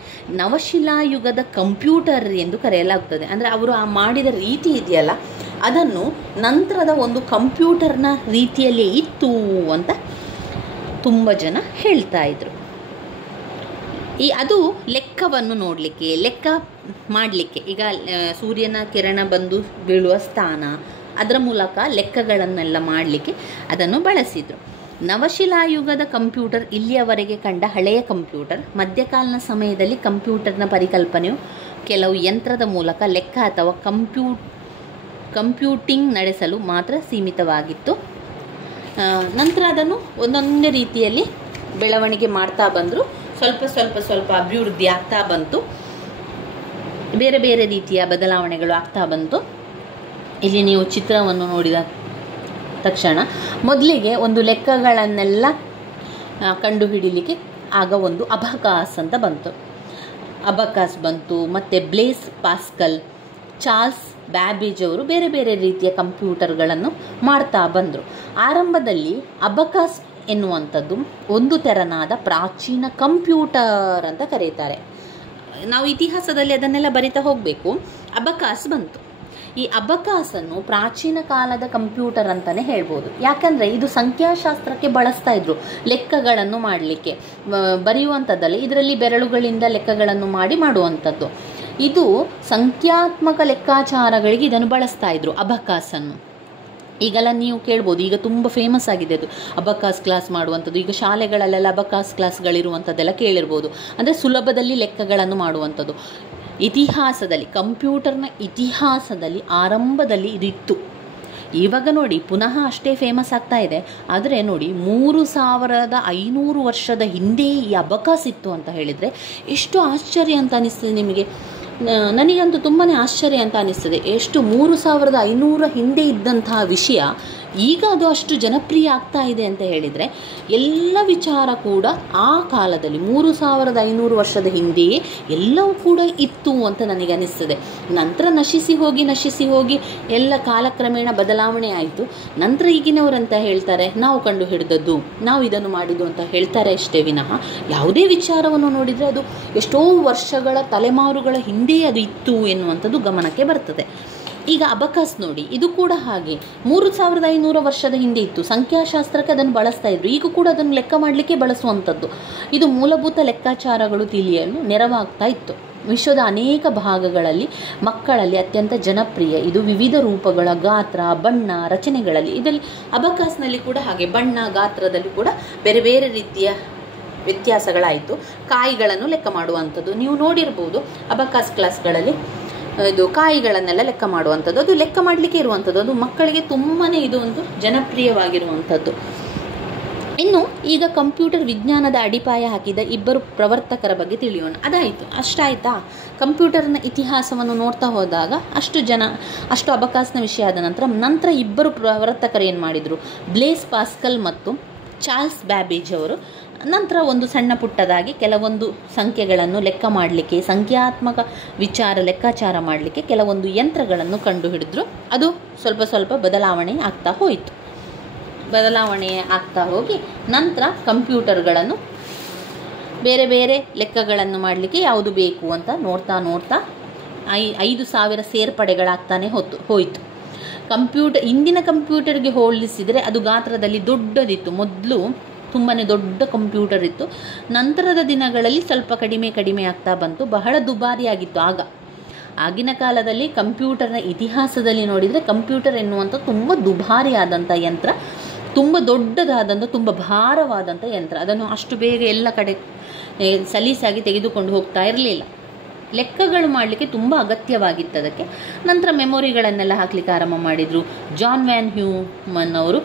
ನವಶಿಲಾಯುಗದ ಕಂಪ್ಯೂಟರ್ ಎಂದು ಕರೆಯಲಾಗುತ್ತದೆ. ಅಂದರೆ ಅವರು ಆ ಮಾಡಿದ ರೀತಿ ಇದೆಯಲ್ಲ, ಅದನ್ನು ನಂತರದ ಒಂದು ಕಂಪ್ಯೂಟರ್ನ ರೀತಿಯಲ್ಲಿ ಇತ್ತು ಅಂತ ತುಂಬ ಜನ ಹೇಳ್ತಾ ಇದ್ರು. ಅದು ಲೆಕ್ಕವನ್ನು ನೋಡಲಿಕ್ಕೆ, ಲೆಕ್ಕ ಮಾಡಲಿಕ್ಕೆ, ಈಗ ಸೂರ್ಯನ ಕಿರಣ ಬಂದು ಬೀಳುವ ಸ್ಥಾನ, ಅದರ ಮೂಲಕ ಲೆಕ್ಕಗಳನ್ನೆಲ್ಲ ಮಾಡಲಿಕ್ಕೆ ಅದನ್ನು ಬಳಸಿದರು. ನವಶಿಲಾಯುಗದ ಕಂಪ್ಯೂಟರ್ ಇಲ್ಲಿಯವರೆಗೆ ಕಂಡ ಹಳೆಯ ಕಂಪ್ಯೂಟರ್. ಮಧ್ಯಕಾಲೀನ ಸಮಯದಲ್ಲಿ ಕಂಪ್ಯೂಟರ್ನ ಪರಿಕಲ್ಪನೆಯು ಕೆಲವು ಯಂತ್ರದ ಮೂಲಕ ಲೆಕ್ಕ ಅಥವಾ ಕಂಪ್ಯೂಟಿಂಗ್ ನಡೆಸಲು ಮಾತ್ರ ಸೀಮಿತವಾಗಿತ್ತು. ನಂತರ ಅದನ್ನು ಒಂದೊಂದೇ ರೀತಿಯಲ್ಲಿ ಬೆಳವಣಿಗೆ ಮಾಡ್ತಾ ಬಂದರು. ಸ್ವಲ್ಪ ಅಭಿವೃದ್ಧಿ ಆಗ್ತಾ ಬಂತು, ಬೇರೆ ಬೇರೆ ರೀತಿಯ ಬದಲಾವಣೆಗಳು ಆಗ್ತಾ ಬಂತು. ಇಲ್ಲಿ ನೀವು ಚಿತ್ರವನ್ನು ನೋಡಿದ ತಕ್ಷಣ ಮೊದಲಿಗೆ ಒಂದು ಲೆಕ್ಕಗಳನ್ನೆಲ್ಲ ಕಂಡುಹಿಡಿಯಲಿಕ್ಕೆ ಆಗ ಒಂದು ಅಬಕಾಸ್ ಅಂತ ಬಂತು. ಮತ್ತು ಬ್ಲೇಸ್ ಪಾಸ್ಕಲ್, ಚಾರ್ಲ್ಸ್ ಬ್ಯಾಬೇಜ್ ಅವರು ಬೇರೆ ಬೇರೆ ರೀತಿಯ ಕಂಪ್ಯೂಟರ್ಗಳನ್ನು ಮಾಡ್ತಾ ಬಂದರು. ಆರಂಭದಲ್ಲಿ ಅಬಕಾಸ್ ಎನ್ನುವಂಥದ್ದು ಒಂದು ತೆರನಾದ ಪ್ರಾಚೀನ ಕಂಪ್ಯೂಟರ್ ಅಂತ ಕರೀತಾರೆ. ನಾವು ಇತಿಹಾಸದಲ್ಲಿ ಅದನ್ನೆಲ್ಲ ಬರಿತಾ ಹೋಗಬೇಕು. ಅಬಕಾಸ್ ಬಂತು. ಈ ಅಬಕಾಸನ್ನು ಪ್ರಾಚೀನ ಕಾಲದ ಕಂಪ್ಯೂಟರ್ ಅಂತಲೇ ಹೇಳ್ಬೋದು. ಯಾಕಂದರೆ ಇದು ಸಂಖ್ಯಾಶಾಸ್ತ್ರಕ್ಕೆ ಬಳಸ್ತಾ ಇದ್ರು, ಲೆಕ್ಕಗಳನ್ನು ಮಾಡಲಿಕ್ಕೆ ಬರೆಯುವಂಥದ್ದಲ್ಲ, ಇದರಲ್ಲಿ ಬೆರಳುಗಳಿಂದ ಲೆಕ್ಕಗಳನ್ನು ಮಾಡುವಂಥದ್ದು. ಇದು ಸಂಖ್ಯಾತ್ಮಕ ಲೆಕ್ಕಾಚಾರಗಳಿಗೆ ಇದನ್ನು ಬಳಸ್ತಾ ಇದ್ರು, ಅಬಕಾಸನ್ನು. ಈಗೆಲ್ಲ ನೀವು ಕೇಳ್ಬೋದು, ಈಗ ತುಂಬ ಫೇಮಸ್ ಆಗಿದೆ ಅದು ಅಬಕಾಸ್ ಕ್ಲಾಸ್ ಮಾಡುವಂಥದ್ದು. ಈಗ ಶಾಲೆಗಳಲ್ಲೆಲ್ಲ ಅಬಕಾಸ್ ಕ್ಲಾಸ್ಗಳಿರುವಂಥದ್ದೆಲ್ಲ ಕೇಳಿರ್ಬೋದು. ಅಂದರೆ ಸುಲಭದಲ್ಲಿ ಲೆಕ್ಕಗಳನ್ನು ಮಾಡುವಂಥದ್ದು. ಇತಿಹಾಸದಲ್ಲಿ, ಕಂಪ್ಯೂಟರ್ನ ಇತಿಹಾಸದಲ್ಲಿ ಆರಂಭದಲ್ಲಿ ಇದು ಇತ್ತು. ಇವಾಗ ನೋಡಿ ಪುನಃ ಅಷ್ಟೇ ಫೇಮಸ್ ಆಗ್ತಾ ಇದೆ. ಆದರೆ ನೋಡಿ 3500 ವರ್ಷದ ಹಿಂದೆ ಈ ಅಬಕಾಸ್ ಇತ್ತು ಅಂತ ಹೇಳಿದರೆ ಎಷ್ಟು ಆಶ್ಚರ್ಯ ಅಂತ ಅನಿಸ್ತದೆ ನಿಮಗೆ. ನನಗಂತೂ ತುಂಬಾ ಆಶ್ಚರ್ಯ ಅಂತ ಅನಿಸ್ತದೆ. ಎಷ್ಟು 3500 ಹಿಂದೆ ಇದ್ದಂತಹ ವಿಷಯ ಈಗ ಅದು ಅಷ್ಟು ಜನಪ್ರಿಯ ಆಗ್ತಾ ಇದೆ ಅಂತ ಹೇಳಿದರೆ, ಎಲ್ಲ ವಿಚಾರ ಕೂಡ ಆ ಕಾಲದಲ್ಲಿ 3500 ವರ್ಷದ ಹಿಂದೆಯೇ ಎಲ್ಲವೂ ಕೂಡ ಇತ್ತು ಅಂತ ನನಗೆ ಅನಿಸ್ತದೆ. ನಂತರ ನಶಿಸಿ ಹೋಗಿ ಎಲ್ಲ ಕಾಲಕ್ರಮೇಣ ಬದಲಾವಣೆ ಆಯಿತು. ನಂತರ ಈಗಿನವರಂತ ಹೇಳ್ತಾರೆ ನಾವು ಕಂಡು ಹಿಡಿದದ್ದು, ನಾವು ಇದನ್ನು ಮಾಡಿದ್ದು ಅಂತ ಹೇಳ್ತಾರೆ ಅಷ್ಟೇ ವಿನಃ, ಯಾವುದೇ ವಿಚಾರವನ್ನು ನೋಡಿದರೆ ಅದು ಎಷ್ಟೋ ವರ್ಷಗಳ ತಲೆಮಾರುಗಳ ಹಿಂದೆಯೇ ಅದು ಇತ್ತು ಎನ್ನುವಂಥದ್ದು ಗಮನಕ್ಕೆ ಬರ್ತದೆ. ಈಗ ಅಬಕಾಸ್ ನೋಡಿ, ಇದು ಕೂಡ ಹಾಗೆ 3500 ವರ್ಷದ ಹಿಂದೆ ಇತ್ತು. ಸಂಖ್ಯಾಶಾಸ್ತ್ರಕ್ಕೆ ಅದನ್ನು ಬಳಸ್ತಾ ಇದ್ರು. ಈಗ ಕೂಡ ಅದನ್ನು ಲೆಕ್ಕ ಮಾಡಲಿಕ್ಕೆ ಬಳಸುವಂಥದ್ದು. ಇದು ಮೂಲಭೂತ ಲೆಕ್ಕಾಚಾರಗಳು ತಿಳಿಯಲು ನೆರವಾಗ್ತಾ ಇತ್ತು. ವಿಶ್ವದ ಅನೇಕ ಭಾಗಗಳಲ್ಲಿ ಮಕ್ಕಳಲ್ಲಿ ಅತ್ಯಂತ ಜನಪ್ರಿಯ. ಇದು ವಿವಿಧ ರೂಪಗಳ, ಗಾತ್ರ, ಬಣ್ಣ, ರಚನೆಗಳಲ್ಲಿ. ಇದರಲ್ಲಿ ಅಬಕಾಸ್ನಲ್ಲಿ ಕೂಡ ಹಾಗೆ ಬಣ್ಣ, ಗಾತ್ರದಲ್ಲಿ ಕೂಡ ಬೇರೆ ಬೇರೆ ರೀತಿಯ ವ್ಯತ್ಯಾಸಗಳಾಯಿತು. ಕಾಯಿಗಳನ್ನು ಲೆಕ್ಕ ಮಾಡುವಂಥದ್ದು ನೀವು ನೋಡಿರ್ಬೋದು ಅಬಕಾಸ್ ಕ್ಲಾಸ್ಗಳಲ್ಲಿ. ಇದು ಕಾಯಿಗಳನ್ನೆಲ್ಲ ಲೆಕ್ಕ ಮಾಡುವಂಥದ್ದು, ಅದು ಲೆಕ್ಕ ಮಾಡಲಿಕ್ಕೆ ಇರುವಂಥದ್ದು. ಅದು ಮಕ್ಕಳಿಗೆ ತುಂಬಾ ಇದು ಒಂದು ಜನಪ್ರಿಯವಾಗಿರುವಂಥದ್ದು. ಇನ್ನು ಈಗ ಕಂಪ್ಯೂಟರ್ ವಿಜ್ಞಾನದ ಅಡಿಪಾಯ ಹಾಕಿದ ಇಬ್ಬರು ಪ್ರವರ್ತಕರ ಬಗ್ಗೆ ತಿಳಿಯೋಣ. ಅದಾಯಿತು, ಅಷ್ಟಾಯ್ತಾ? ಕಂಪ್ಯೂಟರ್ನ ಇತಿಹಾಸವನ್ನು ನೋಡ್ತಾ ಹೋದಾಗ ಅಷ್ಟು ಅಬಕಾಸ್ನ ವಿಷಯ ಆದ ನಂತರ ಇಬ್ಬರು ಪ್ರವರ್ತಕರು ಏನು ಮಾಡಿದರು, ಬ್ಲೇಸ್ ಪಾಸ್ಕಲ್ ಮತ್ತು ಚಾರ್ಲ್ಸ್ ಬ್ಯಾಬೇಜ್ ಅವರು ನಂತರ ಒಂದು ಸಣ್ಣ ಪುಟ್ಟದಾಗಿ ಕೆಲವೊಂದು ಸಂಖ್ಯೆಗಳನ್ನು ಲೆಕ್ಕ ಮಾಡಲಿಕ್ಕೆ, ಸಂಖ್ಯಾತ್ಮಕ ಲೆಕ್ಕಾಚಾರ ಮಾಡಲಿಕ್ಕೆ ಕೆಲವೊಂದು ಯಂತ್ರಗಳನ್ನು ಕಂಡುಹಿಡಿದ್ರು. ಅದು ಸ್ವಲ್ಪ ಬದಲಾವಣೆ ಆಗ್ತಾ ಹೋಗಿ ನಂತರ ಕಂಪ್ಯೂಟರ್ಗಳನ್ನು ಬೇರೆ ಬೇರೆ ಲೆಕ್ಕಗಳನ್ನು ಮಾಡಲಿಕ್ಕೆ ಯಾವುದು ಬೇಕು ಅಂತ ನೋಡ್ತಾ 5000 ಸೇರ್ಪಡೆಗಳಾಗ್ತಾನೆ ಹೋಯಿತು. ಇಂದಿನ ಕಂಪ್ಯೂಟರ್ಗೆ ಹೋಲಿಸಿದರೆ ಅದು ಗಾತ್ರದಲ್ಲಿ ದೊಡ್ಡದಿತ್ತು. ಮೊದಲು ತುಂಬಾ ದೊಡ್ಡ ಕಂಪ್ಯೂಟರ್ ಇತ್ತು. ನಂತರದ ದಿನಗಳಲ್ಲಿ ಸ್ವಲ್ಪ ಕಡಿಮೆ ಆಗ್ತಾ ಬಂತು. ಬಹಳ ದುಬಾರಿಯಾಗಿತ್ತು ಆಗಿನ ಕಾಲದಲ್ಲಿ. ಕಂಪ್ಯೂಟರ್ನ ಇತಿಹಾಸದಲ್ಲಿ ನೋಡಿದರೆ ಕಂಪ್ಯೂಟರ್ ಎನ್ನುವಂಥ ತುಂಬ ದುಬಾರಿಯಾದಂಥ ಯಂತ್ರ, ತುಂಬ ದೊಡ್ಡದಾದಂಥ, ತುಂಬ ಭಾರವಾದಂಥ ಯಂತ್ರ. ಅದನ್ನು ಅಷ್ಟು ಬೇಗ ಎಲ್ಲ ಕಡೆ ಸಲೀಸಾಗಿ ತೆಗೆದುಕೊಂಡು ಹೋಗ್ತಾ ಇರಲಿಲ್ಲ. ಲೆಕ್ಕಗಳು ಮಾಡಲಿಕ್ಕೆ ತುಂಬ ಅಗತ್ಯವಾಗಿತ್ತು ಅದಕ್ಕೆ. ನಂತರ ಮೆಮೊರಿಗಳನ್ನೆಲ್ಲ ಹಾಕಲಿಕ್ಕೆ ಆರಂಭ ಮಾಡಿದರು. ಜಾನ್ ವ್ಯಾನ್ ಹ್ಯೂಮನ್ ಅವರು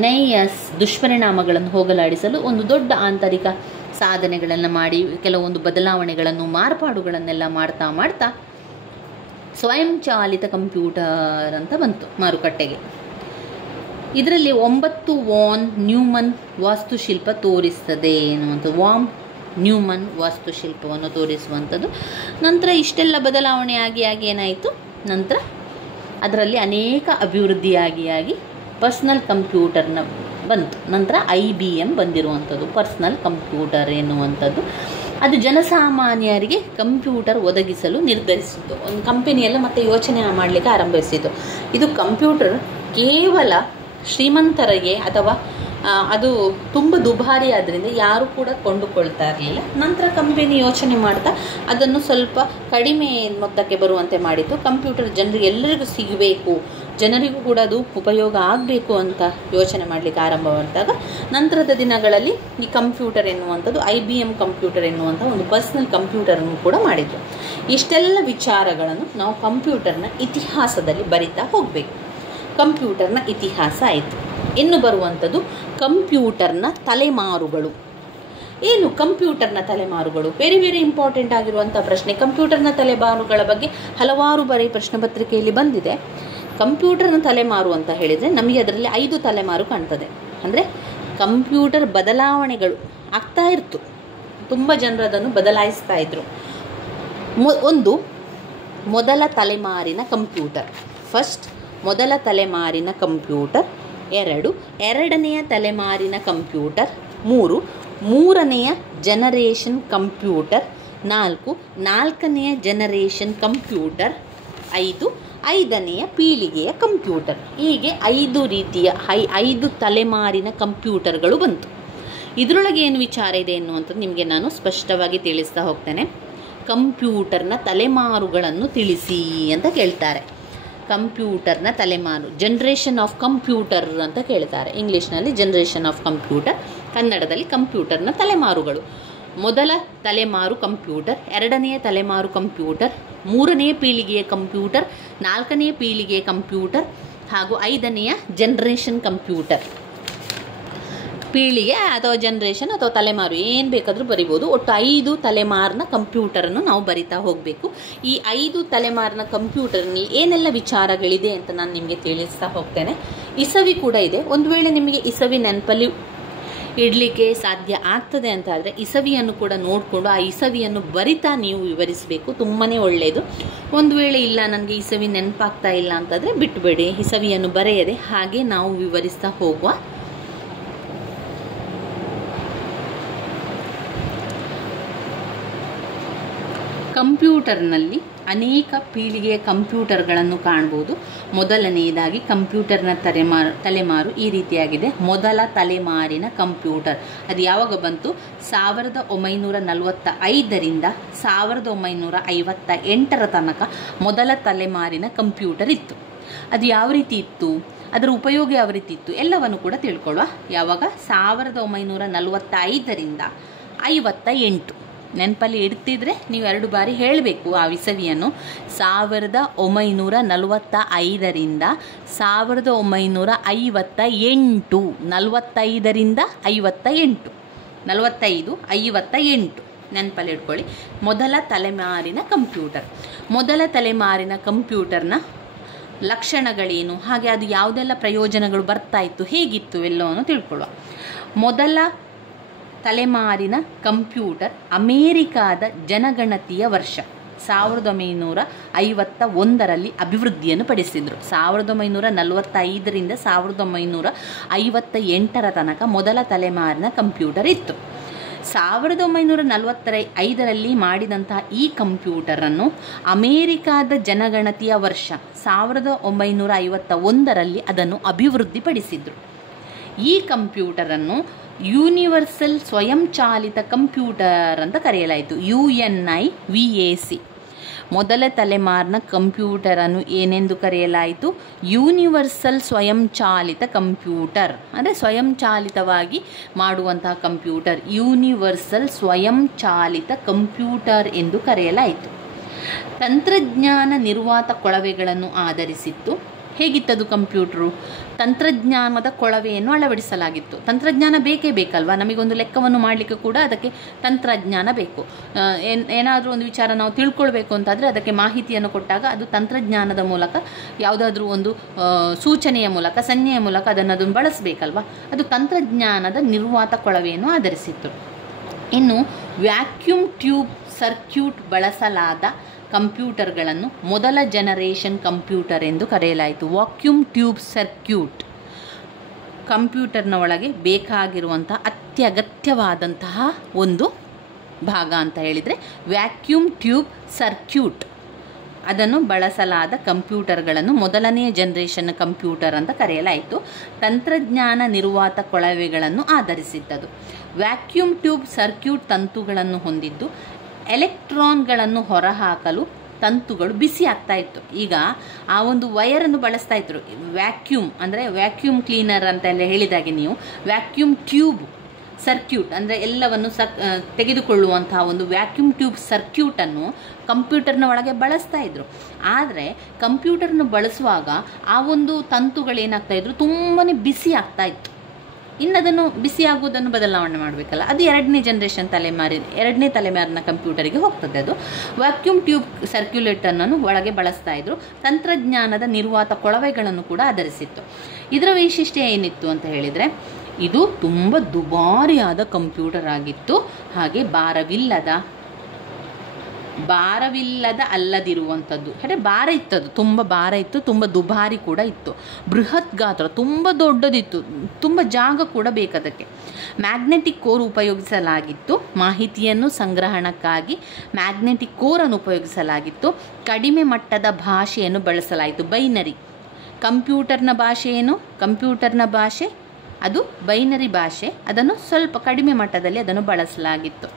NIS ದುಷ್ಪರಿಣಾಮಗಳನ್ನು ಹೋಗಲಾಡಿಸಲು ಒಂದು ದೊಡ್ಡ ಆಂತರಿಕ ಸಾಧನೆಗಳನ್ನು ಮಾಡಿ ಕೆಲವೊಂದು ಬದಲಾವಣೆಗಳನ್ನು, ಮಾರ್ಪಾಡುಗಳನ್ನೆಲ್ಲ ಮಾಡ್ತಾ ಸ್ವಯಂಚಾಲಿತ ಕಂಪ್ಯೂಟರ್ ಅಂತ ಬಂತು ಮಾರುಕಟ್ಟೆಗೆ. ಇದರಲ್ಲಿ 9 ವಾನ್ ನ್ಯೂಮನ್ ವಾಸ್ತುಶಿಲ್ಪ ತೋರಿಸ್ತದೆ ಎನ್ನುವಂಥದ್ದು. ನ್ಯೂಮನ್ ವಾಸ್ತುಶಿಲ್ಪವನ್ನು ತೋರಿಸುವಂಥದ್ದು. ನಂತರ ಇಷ್ಟೆಲ್ಲ ಬದಲಾವಣೆ ಆಗಿ ಏನಾಯಿತು, ನಂತರ ಅದರಲ್ಲಿ ಅನೇಕ ಅಭಿವೃದ್ಧಿಯಾಗಿ ಪರ್ಸ್ನಲ್ ಕಂಪ್ಯೂಟರ್ನ ಬಂತು. ನಂತರ IBM ಬಂದಿರುವಂಥದ್ದು ಪರ್ಸ್ನಲ್ ಕಂಪ್ಯೂಟರ್ ಎನ್ನುವಂಥದ್ದು. ಅದು ಜನಸಾಮಾನ್ಯರಿಗೆ ಕಂಪ್ಯೂಟರ್ ಒದಗಿಸಲು ನಿರ್ಧರಿಸಿತು. ಒಂದು ಕಂಪನಿಯೆಲ್ಲ ಮತ್ತೆ ಯೋಚನೆ ಮಾಡಲಿಕ್ಕೆ ಆರಂಭಿಸಿತು. ಇದು ಕಂಪ್ಯೂಟರ್ ಕೇವಲ ಶ್ರೀಮಂತರಿಗೆ ಅಥವಾ ಅದು ತುಂಬ ದುಬಾರಿ ಆದ್ದರಿಂದ ಯಾರು ಕೂಡ ಕೊಂಡುಕೊಳ್ತಾ ಇರಲಿಲ್ಲ. ನಂತರ ಕಂಪನಿ ಯೋಚನೆ ಮಾಡ್ತಾ ಅದನ್ನು ಸ್ವಲ್ಪ ಕಡಿಮೆ ಮೊತ್ತಕ್ಕೆ ಬರುವಂತೆ ಮಾಡಿತು. ಕಂಪ್ಯೂಟರ್ ಎಲ್ಲರಿಗೂ ಸಿಗಬೇಕು, ಜನರಿಗೂ ಕೂಡ ಅದು ಉಪಯೋಗ ಆಗಬೇಕು ಅಂತ ಯೋಚನೆ ಮಾಡಲಿಕ್ಕೆ ಆರಂಭ ಮಾಡಿದಾಗ ನಂತರದ ದಿನಗಳಲ್ಲಿ ಈ ಕಂಪ್ಯೂಟರ್ ಎನ್ನುವಂಥದ್ದು IBM ಕಂಪ್ಯೂಟರ್ ಎನ್ನುವಂಥ ಒಂದು ಪರ್ಸನಲ್ ಕಂಪ್ಯೂಟರನ್ನು ಕೂಡ ಮಾಡಿದ್ರು. ಇಷ್ಟೆಲ್ಲ ವಿಚಾರಗಳನ್ನು ನಾವು ಕಂಪ್ಯೂಟರ್ನ ಇತಿಹಾಸದಲ್ಲಿ ಬರಿತಾ ಹೋಗಬೇಕು. ಕಂಪ್ಯೂಟರ್ನ ಇತಿಹಾಸ ಆಯಿತು. ಇನ್ನು ಬರುವಂಥದ್ದು ಕಂಪ್ಯೂಟರ್ನ ತಲೆಮಾರುಗಳು. ಏನು ಕಂಪ್ಯೂಟರ್ನ ತಲೆಮಾರುಗಳು? ವೆರಿ ವೆರಿ ಇಂಪಾರ್ಟೆಂಟ್ ಆಗಿರುವಂಥ ಪ್ರಶ್ನೆ. ಕಂಪ್ಯೂಟರ್ನ ತಲೆಮಾರುಗಳ ಬಗ್ಗೆ ಹಲವಾರು ಬಾರಿ ಪ್ರಶ್ನೆ ಪತ್ರಿಕೆಯಲ್ಲಿ ಬಂದಿದೆ. ಕಂಪ್ಯೂಟರ್ನ ತಲೆಮಾರು ಅಂತ ಹೇಳಿದರೆ ನಮಗೆ ಅದರಲ್ಲಿ 5 ತಲೆಮಾರು ಕಾಣ್ತದೆ. ಅಂದರೆ ಕಂಪ್ಯೂಟರ್ ಬದಲಾವಣೆಗಳು ಆಗ್ತಾ ಇತ್ತು, ತುಂಬ ಜನರು ಅದನ್ನು ಬದಲಾಯಿಸ್ತಾ ಇದ್ರು. ಒಂದು ಮೊದಲ ತಲೆಮಾರಿನ ಕಂಪ್ಯೂಟರ್, ಮೊದಲ ತಲೆಮಾರಿನ ಕಂಪ್ಯೂಟರ್. 2 ಎರಡನೆಯ ತಲೆಮಾರಿನ ಕಂಪ್ಯೂಟರ್. 3 ಮೂರನೆಯ ಜನರೇಷನ್ ಕಂಪ್ಯೂಟರ್. 4 ನಾಲ್ಕನೆಯ ಜನರೇಷನ್ ಕಂಪ್ಯೂಟರ್. 5 ಐದನೆಯ ಪೀಳಿಗೆಯ ಕಂಪ್ಯೂಟರ್. ಹೀಗೆ 5 ರೀತಿಯ 5 ತಲೆಮಾರಿನ ಕಂಪ್ಯೂಟರ್ಗಳು ಬಂತು. ಇದರೊಳಗೆ ಏನು ವಿಚಾರ ಇದೆ ಎನ್ನುವಂಥದ್ದು ನಿಮಗೆ ನಾನು ಸ್ಪಷ್ಟವಾಗಿ ತಿಳಿಸ್ತಾ ಹೋಗ್ತೇನೆ. ಕಂಪ್ಯೂಟರ್ನ ತಲೆಮಾರುಗಳನ್ನು ತಿಳಿಸಿ ಅಂತ ಕೇಳ್ತಾರೆ. ಕಂಪ್ಯೂಟರ್ನ ತಲೆಮಾರು, ಜನರೇಷನ್ ಆಫ್ ಕಂಪ್ಯೂಟರ್ ಅಂತ ಕೇಳ್ತಾರೆ. ಇಂಗ್ಲೀಷ್ನಲ್ಲಿ ಜನರೇಷನ್ ಆಫ್ ಕಂಪ್ಯೂಟರ್, ಕನ್ನಡದಲ್ಲಿ ಕಂಪ್ಯೂಟರ್ನ ತಲೆಮಾರುಗಳು. ಮೊದಲ ತಲೆಮಾರು ಕಂಪ್ಯೂಟರ್, ಎರಡನೆಯ ತಲೆಮಾರು ಕಂಪ್ಯೂಟರ್, ಮೂರನೆಯ ಪೀಳಿಗೆಯ ಕಂಪ್ಯೂಟರ್, ನಾಲ್ಕನೆಯ ಪೀಳಿಗೆಯ ಕಂಪ್ಯೂಟರ್ ಹಾಗೂ 5ನೆಯ ಜನರೇಷನ್ ಕಂಪ್ಯೂಟರ್. ಪೀಳಿಗೆ ಅಥವಾ ಜನ್ರೇಷನ್ ಅಥವಾ ತಲೆಮಾರು ಏನು ಬೇಕಾದರೂ ಬರಿಬೋದು. ಒಟ್ಟು 5 ತಲೆಮಾರಿನ ಕಂಪ್ಯೂಟರನ್ನು ನಾವು ಬರಿತಾ ಹೋಗಬೇಕು. ಈ 5 ತಲೆಮಾರಿನ ಕಂಪ್ಯೂಟರ್ನಲ್ಲಿ ಏನೆಲ್ಲ ವಿಚಾರಗಳಿದೆ ಅಂತ ನಾನು ನಿಮಗೆ ತಿಳಿಸ್ತಾ ಹೋಗ್ತೇನೆ. ಇಸವಿ ಕೂಡ ಇದೆ. ಒಂದು ವೇಳೆ ನಿಮಗೆ ಇಸವಿ ನೆನಪಲ್ಲಿ ಇಡಲಿಕ್ಕೆ ಸಾಧ್ಯ ಆಗ್ತದೆ ಅಂತ ಆದರೆ ಇಸವಿಯನ್ನು ಕೂಡ ನೋಡಿಕೊಂಡು ಆ ಇಸವಿಯನ್ನು ಬರಿತಾ ನೀವು ವಿವರಿಸಬೇಕು, ತುಂಬಾ ಒಳ್ಳೆಯದು. ಒಂದು ವೇಳೆ ಇಲ್ಲ ನನಗೆ ಇಸವಿ ನೆನಪಾಗ್ತಾ ಇಲ್ಲ ಅಂತಂದರೆ ಬಿಟ್ಟುಬೇಡಿ, ಇಸವಿಯನ್ನು ಬರೆಯದೆ ಹಾಗೆ ನಾವು ವಿವರಿಸ್ತಾ ಹೋಗುವ. ಕಂಪ್ಯೂಟರ್ನಲ್ಲಿ ಅನೇಕ ಪೀಳಿಗೆಯ ಕಂಪ್ಯೂಟರ್ಗಳನ್ನು ಕಾಣ್ಬೋದು. ಮೊದಲನೆಯದಾಗಿ ಕಂಪ್ಯೂಟರ್ನ ತಲೆಮಾರು ಈ ರೀತಿಯಾಗಿದೆ. ಮೊದಲ ತಲೆಮಾರಿನ ಕಂಪ್ಯೂಟರ್ ಅದು ಯಾವಾಗ ಬಂತು? 1945ರಿಂದ 1958 ತನಕ ಮೊದಲ ತಲೆಮಾರಿನ ಕಂಪ್ಯೂಟರ್ ಇತ್ತು. ಅದು ಯಾವ ರೀತಿ ಇತ್ತು, ಅದರ ಉಪಯೋಗ ಯಾವ ರೀತಿ ಇತ್ತು ಎಲ್ಲವನ್ನು ಕೂಡ ತಿಳ್ಕೊಳ್ಳುವ. ಯಾವಾಗ? 1945ರಿಂದ 58. ನೆನಪಲ್ಲಿ ಇಡ್ತಿದ್ರೆ ನೀವು 2 ಬಾರಿ ಹೇಳಬೇಕು ಆ ಇಸವಿಯನ್ನು. 1945ರಿಂದ 1958. 45ರಿಂದ 58, 45, 58 ನೆನಪಲ್ಲಿ ಇಟ್ಕೊಳ್ಳಿ. ಮೊದಲ ತಲೆಮಾರಿನ ಕಂಪ್ಯೂಟರ್. ಮೊದಲ ತಲೆಮಾರಿನ ಕಂಪ್ಯೂಟರ್ನ ಲಕ್ಷಣಗಳೇನು, ಹಾಗೆ ಅದು ಯಾವುದೆಲ್ಲ ಪ್ರಯೋಜನಗಳು ಬರ್ತಾ ಇತ್ತು, ಹೇಗಿತ್ತು ಎಲ್ಲವನ್ನು ತಿಳ್ಕೊಳ್ಳುವ. ಮೊದಲ ತಲೆಮಾರಿನ ಕಂಪ್ಯೂಟರ್ ಅಮೇರಿಕಾದ ಜನಗಣತಿಯ ವರ್ಷ 1951ರಲ್ಲಿ ಅಭಿವೃದ್ಧಿಯನ್ನು ಪಡಿಸಿದರು. 1945ರಿಂದ 1958 ತನಕ ಮೊದಲ ತಲೆಮಾರಿನ ಕಂಪ್ಯೂಟರ್ ಇತ್ತು. 1945ರಲ್ಲಿ ಮಾಡಿದಂತಹ ಈ ಕಂಪ್ಯೂಟರನ್ನು ಅಮೇರಿಕಾದ ಜನಗಣತಿಯ ವರ್ಷ 1951ರಲ್ಲಿ ಅದನ್ನು ಅಭಿವೃದ್ಧಿಪಡಿಸಿದರು. ಈ ಕಂಪ್ಯೂಟರನ್ನು ಯೂನಿವರ್ಸಲ್ ಸ್ವಯಂಚಾಲಿತ ಕಂಪ್ಯೂಟರ್ ಅಂತ ಕರೆಯಲಾಯಿತು, UNIVAC. ಮೊದಲ ತಲೆಮಾರಿನ ಕಂಪ್ಯೂಟರನ್ನು ಏನೆಂದು ಕರೆಯಲಾಯಿತು? ಯೂನಿವರ್ಸಲ್ ಸ್ವಯಂಚಾಲಿತ ಕಂಪ್ಯೂಟರ್, ಅಂದರೆ ಸ್ವಯಂಚಾಲಿತವಾಗಿ ಮಾಡುವಂತಹ ಕಂಪ್ಯೂಟರ್, ಯೂನಿವರ್ಸಲ್ ಸ್ವಯಂಚಾಲಿತ ಕಂಪ್ಯೂಟರ್ ಎಂದು ಕರೆಯಲಾಯಿತು. ತಂತ್ರಜ್ಞಾನ ನಿರ್ವಾತ ಕೊಳವೆಗಳನ್ನು ಆಧರಿಸಿತ್ತು. ಹೇಗಿತ್ತದು ಕಂಪ್ಯೂಟ್ರು? ತಂತ್ರಜ್ಞಾನದ ಕೊಳವೆಯನ್ನು ಅಳವಡಿಸಲಾಗಿತ್ತು. ತಂತ್ರಜ್ಞಾನ ಬೇಕೇ ಬೇಕಲ್ವಾ, ನಮಗೊಂದು ಲೆಕ್ಕವನ್ನು ಮಾಡಲಿಕ್ಕೆ ಕೂಡ ಅದಕ್ಕೆ ತಂತ್ರಜ್ಞಾನ ಬೇಕು. ಏನಾದರೂ ಒಂದು ವಿಚಾರ ನಾವು ತಿಳ್ಕೊಳ್ಬೇಕು ಅಂತಾದರೆ ಅದಕ್ಕೆ ಮಾಹಿತಿಯನ್ನು ಕೊಟ್ಟಾಗ ಅದು ತಂತ್ರಜ್ಞಾನದ ಮೂಲಕ, ಯಾವುದಾದ್ರೂ ಒಂದು ಸೂಚನೆಯ ಮೂಲಕ, ಸಂಜ್ಞೆಯ ಮೂಲಕ ಅದನ್ನು ಬಳಸಬೇಕಲ್ವಾ. ಅದು ತಂತ್ರಜ್ಞಾನದ ನಿರ್ವಾತ ಕೊಳವೆಯನ್ನು ಆಧರಿಸಿತ್ತು. ಇನ್ನು ವ್ಯಾಕ್ಯೂಮ್ ಟ್ಯೂಬ್ ಸರ್ಕ್ಯೂಟ್ ಬಳಸಲಾದ ಕಂಪ್ಯೂಟರ್ಗಳನ್ನು ಮೊದಲ ಜನರೇಷನ್ ಕಂಪ್ಯೂಟರ್ ಎಂದು ಕರೆಯಲಾಯಿತು. ವ್ಯಾಕ್ಯೂಮ್ ಟ್ಯೂಬ್ ಸರ್ಕ್ಯೂಟ್ ಕಂಪ್ಯೂಟರ್ನ ಒಳಗೆ ಬೇಕಾಗಿರುವಂಥ ಅತ್ಯಗತ್ಯವಾದಂತಹ ಒಂದು ಭಾಗ ಅಂತ ಹೇಳಿದರೆ ವ್ಯಾಕ್ಯೂಮ್ ಟ್ಯೂಬ್ ಸರ್ಕ್ಯೂಟ್. ಅದನ್ನು ಬಳಸಲಾದ ಕಂಪ್ಯೂಟರ್ಗಳನ್ನು ಮೊದಲನೆಯ ಜನರೇಷನ್ ಕಂಪ್ಯೂಟರ್ ಅಂತ ಕರೆಯಲಾಯಿತು. ತಂತ್ರಜ್ಞಾನ ನಿರ್ವಾತ ಕೊಳವೆಗಳನ್ನು ಆಧರಿಸಿದ್ದದು. ವ್ಯಾಕ್ಯೂಮ್ ಟ್ಯೂಬ್ ಸರ್ಕ್ಯೂಟ್ ತಂತುಗಳನ್ನು ಹೊಂದಿದ್ದು ಎಲೆಕ್ಟ್ರಾನ್ಗಳನ್ನು ಹೊರಹಾಕಲು ತಂತುಗಳು ಬಿಸಿ ಆಗ್ತಾ ಇತ್ತು. ಈಗ ಆ ಒಂದು ವಯರನ್ನು ಬಳಸ್ತಾ ಇದ್ರು. ವ್ಯಾಕ್ಯೂಮ್ ಅಂದರೆ ವ್ಯಾಕ್ಯೂಮ್ ಕ್ಲೀನರ್ ಅಂತೆಲ್ಲ ಹೇಳಿದಾಗೆ ನೀವು ವ್ಯಾಕ್ಯೂಮ್ ಟ್ಯೂಬ್ ಸರ್ಕ್ಯೂಟ್ ಅಂದರೆ ಎಲ್ಲವನ್ನು ತೆಗೆದುಕೊಳ್ಳುವಂತಹ ಒಂದು ವ್ಯಾಕ್ಯೂಮ್ ಟ್ಯೂಬ್ ಸರ್ಕ್ಯೂಟನ್ನು ಕಂಪ್ಯೂಟರ್ನ ಒಳಗೆ ಬಳಸ್ತಾ ಇದ್ರು. ಆದರೆ ಕಂಪ್ಯೂಟರ್ನ ಬಳಸುವಾಗ ಆ ಒಂದು ತಂತುಗಳೇನಾಗ್ತಾ ಇದ್ರು, ತುಂಬಾ ಬಿಸಿ ಆಗ್ತಾ ಇತ್ತು. ಇನ್ನು ಅದನ್ನು ಬಿಸಿ ಆಗುವುದನ್ನು ಬದಲಾವಣೆ ಮಾಡಬೇಕಲ್ಲ, ಅದು ಎರಡನೇ ತಲೆಮಾರಿನ ಕಂಪ್ಯೂಟರಿಗೆ ಹೋಗ್ತದೆ. ಅದು ವ್ಯಾಕ್ಯೂಮ್ ಟ್ಯೂಬ್ ಸರ್ಕ್ಯುಲೇಟರ್ನನ್ನು ಒಳಗೆ ಬಳಸ್ತಾ ಇದ್ರು. ತಂತ್ರಜ್ಞಾನದ ನಿರ್ವಾತ ಕೊಳವೆಗಳನ್ನು ಕೂಡ ಆಧರಿಸಿತ್ತು. ಇದರ ವೈಶಿಷ್ಟ್ಯ ಏನಿತ್ತು ಅಂತ ಹೇಳಿದರೆ, ಇದು ತುಂಬ ದುಬಾರಿಯಾದ ಕಂಪ್ಯೂಟರ್ ಆಗಿತ್ತು. ಹಾಗೆ ಅಲ್ಲದಿರುವಂಥದ್ದು, ಅಂದರೆ ಭಾರ ಇತ್ತದು, ತುಂಬ ಭಾರ ಇತ್ತು, ತುಂಬ ದುಬಾರಿ ಕೂಡ ಇತ್ತು. ಬೃಹತ್ ಗಾತ್ರ, ತುಂಬ ದೊಡ್ಡದಿತ್ತು, ತುಂಬ ಜಾಗ ಕೂಡ ಬೇಕದಕ್ಕೆ. Magnetic core ಉಪಯೋಗಿಸಲಾಗಿತ್ತು. ಮಾಹಿತಿಯನ್ನು ಸಂಗ್ರಹಣಕ್ಕಾಗಿ ಮ್ಯಾಗ್ನೆಟಿಕ್ ಕೋರನ್ನು ಉಪಯೋಗಿಸಲಾಗಿತ್ತು. ಕಡಿಮೆ ಮಟ್ಟದ ಭಾಷೆಯನ್ನು ಬಳಸಲಾಯಿತು, ಬೈನರಿ. ಕಂಪ್ಯೂಟರ್ನ ಭಾಷೆ ಅದು ಬೈನರಿ ಭಾಷೆ. ಅದನ್ನು ಸ್ವಲ್ಪ ಕಡಿಮೆ ಮಟ್ಟದಲ್ಲಿ ಅದನ್ನು ಬಳಸಲಾಗಿತ್ತು.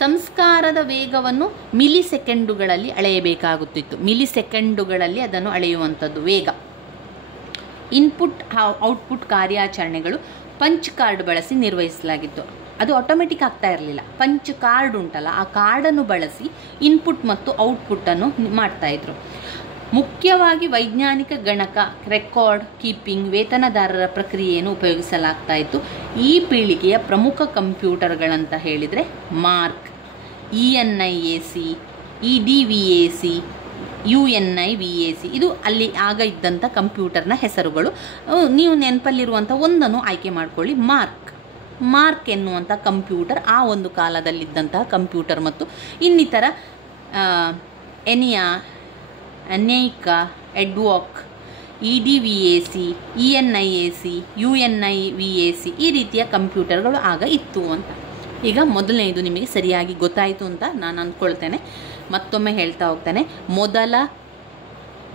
ಸಂಸ್ಕಾರದ ವೇಗವನ್ನು ಮಿಲಿಸೆಕೆಂಡುಗಳಲ್ಲಿ ಅಳೆಯಬೇಕಾಗುತ್ತಿತ್ತು. ಮಿಲಿಸೆಕೆಂಡುಗಳಲ್ಲಿ ಅದನ್ನು ಅಳೆಯುವಂಥದ್ದು ವೇಗ. ಇನ್ಪುಟ್ ಔಟ್ಪುಟ್ ಕಾರ್ಯಾಚರಣೆಗಳು ಪಂಚ್ ಕಾರ್ಡ್ ಬಳಸಿ ನಿರ್ವಹಿಸಲಾಗಿತ್ತು. ಅದು ಆಟೋಮೆಟಿಕ್ ಆಗ್ತಾ ಇರಲಿಲ್ಲ. ಪಂಚ್ ಕಾರ್ಡ್ ಉಂಟಲ್ಲ, ಆ ಕಾರ್ಡನ್ನು ಬಳಸಿ ಇನ್ಪುಟ್ ಮತ್ತು ಔಟ್ಪುಟ್ಟನ್ನು ಮಾಡ್ತಾಯಿದ್ರು. ಮುಖ್ಯವಾಗಿ ವೈಜ್ಞಾನಿಕ ಗಣಕ, ರೆಕಾರ್ಡ್ ಕೀಪಿಂಗ್, ವೇತನದಾರರ ಪ್ರಕ್ರಿಯೆಯನ್ನು ಉಪಯೋಗಿಸಲಾಗ್ತಾ ಇತ್ತು. ಈ ಪೀಳಿಗೆಯ ಪ್ರಮುಖ ಕಂಪ್ಯೂಟರ್ಗಳಂತ ಹೇಳಿದರೆ ಮಾರ್ಕ್, ENIAC, EDVAC, UNIVAC ಇದು ಅಲ್ಲಿ ಆಗ ಇದ್ದಂಥ ಕಂಪ್ಯೂಟರ್ನ ಹೆಸರುಗಳು. ನೀವು ನೆನಪಲ್ಲಿರುವಂಥ ಒಂದನ್ನು ಆಯ್ಕೆ ಮಾಡ್ಕೊಳ್ಳಿ. ಮಾರ್ಕ್ ಎನ್ನುವಂಥ ಕಂಪ್ಯೂಟರ್ ಆ ಒಂದು ಕಾಲದಲ್ಲಿದ್ದಂತಹ ಕಂಪ್ಯೂಟರ್ ಮತ್ತು ಇನ್ನಿತರ ಎನೈಕಾ, ಎಡ್ವಾಕ್, EDVAC, ENIAC, UNIVAC ಈ ರೀತಿಯ ಕಂಪ್ಯೂಟರ್ಗಳು ಆಗ ಇತ್ತು ಅಂತ. ಈಗ ಮೊದಲನೇದು ನಿಮಗೆ ಸರಿಯಾಗಿ ಗೊತ್ತಾಯಿತು ಅಂತ ನಾನು ಅಂದ್ಕೊಳ್ತೇನೆ. ಮತ್ತೊಮ್ಮೆ ಹೇಳ್ತಾ ಹೋಗ್ತೇನೆ.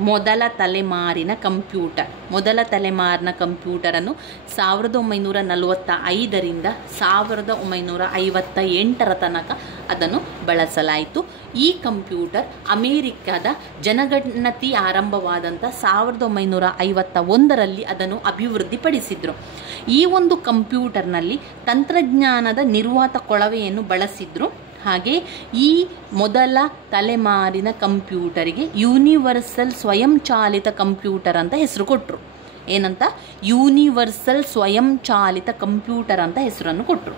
ಮೊದಲ ತಲೆಮಾರಿನ ಕಂಪ್ಯೂಟರನ್ನು 1945ರಿಂದ 1958 ತನಕ ಅದನ್ನು ಬಳಸಲಾಯಿತು. ಈ ಕಂಪ್ಯೂಟರ್ ಅಮೇರಿಕದ ಜನಗಣತಿ ಆರಂಭವಾದಂಥ 1951ರಲ್ಲಿ ಅದನ್ನು ಅಭಿವೃದ್ಧಿಪಡಿಸಿದರು. ಈ ಒಂದು ಕಂಪ್ಯೂಟರ್ನಲ್ಲಿ ತಂತ್ರಜ್ಞಾನದ ನಿರ್ವಾತ ಕೊಳವೆಯನ್ನು ಬಳಸಿದ್ರು. ಹಾಗೆ ಈ ಮೊದಲ ತಲೆಮಾರಿನ ಕಂಪ್ಯೂಟರಿಗೆ ಯೂನಿವರ್ಸಲ್ ಸ್ವಯಂಚಾಲಿತ ಕಂಪ್ಯೂಟರ್ ಅಂತ ಹೆಸರು ಕೊಟ್ಟರು. ಏನಂತ? ಯೂನಿವರ್ಸಲ್ ಸ್ವಯಂಚಾಲಿತ ಕಂಪ್ಯೂಟರ್ ಅಂತ ಹೆಸರನ್ನು ಕೊಟ್ಟರು.